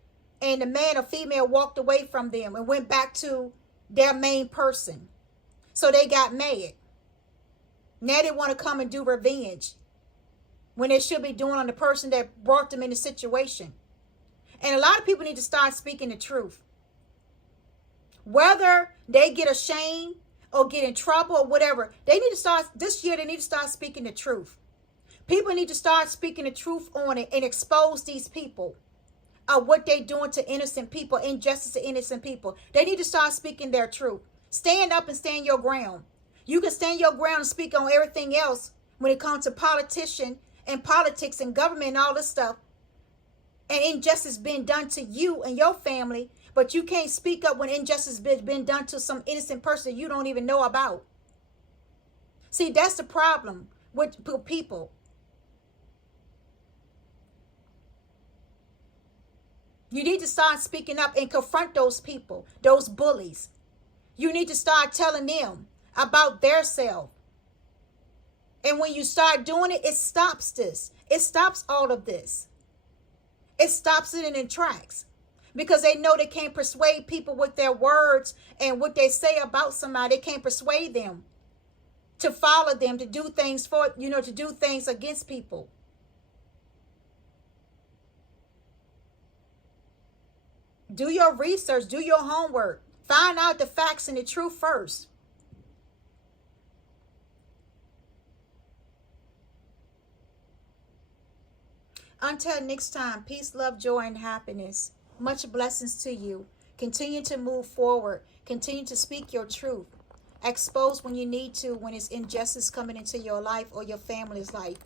And the man or female walked away from them and went back to their main person. So they got mad. Now they want to come and do revenge when they should be doing on the person that brought them in the situation. And a lot of people need to start speaking the truth. Whether they get ashamed or get in trouble or whatever, they need to start, this year they need to start speaking the truth. People need to start speaking the truth on it and expose these people of what they're doing to innocent people, injustice to innocent people. They need to start speaking their truth. Stand up and stand your ground. You can stand your ground and speak on everything else when it comes to politician and politics and government and all this stuff. And injustice being done to you and your family, but you can't speak up when injustice has been done to some innocent person you don't even know about. See, that's the problem with people. You need to start speaking up and confront those people, those bullies. You need to start telling them about their self. And when you start doing it, it stops this. It stops all of this. It stops it in its tracks. Because they know they can't persuade people with their words and what they say about somebody. They can't persuade them to follow them, to do things for, to do things against people. Do your research, do your homework. Find out the facts and the truth first. Until next time, peace, love, joy, and happiness. Much blessings to you. Continue to move forward. Continue to speak your truth. Expose when you need to, when it's injustice coming into your life or your family's life.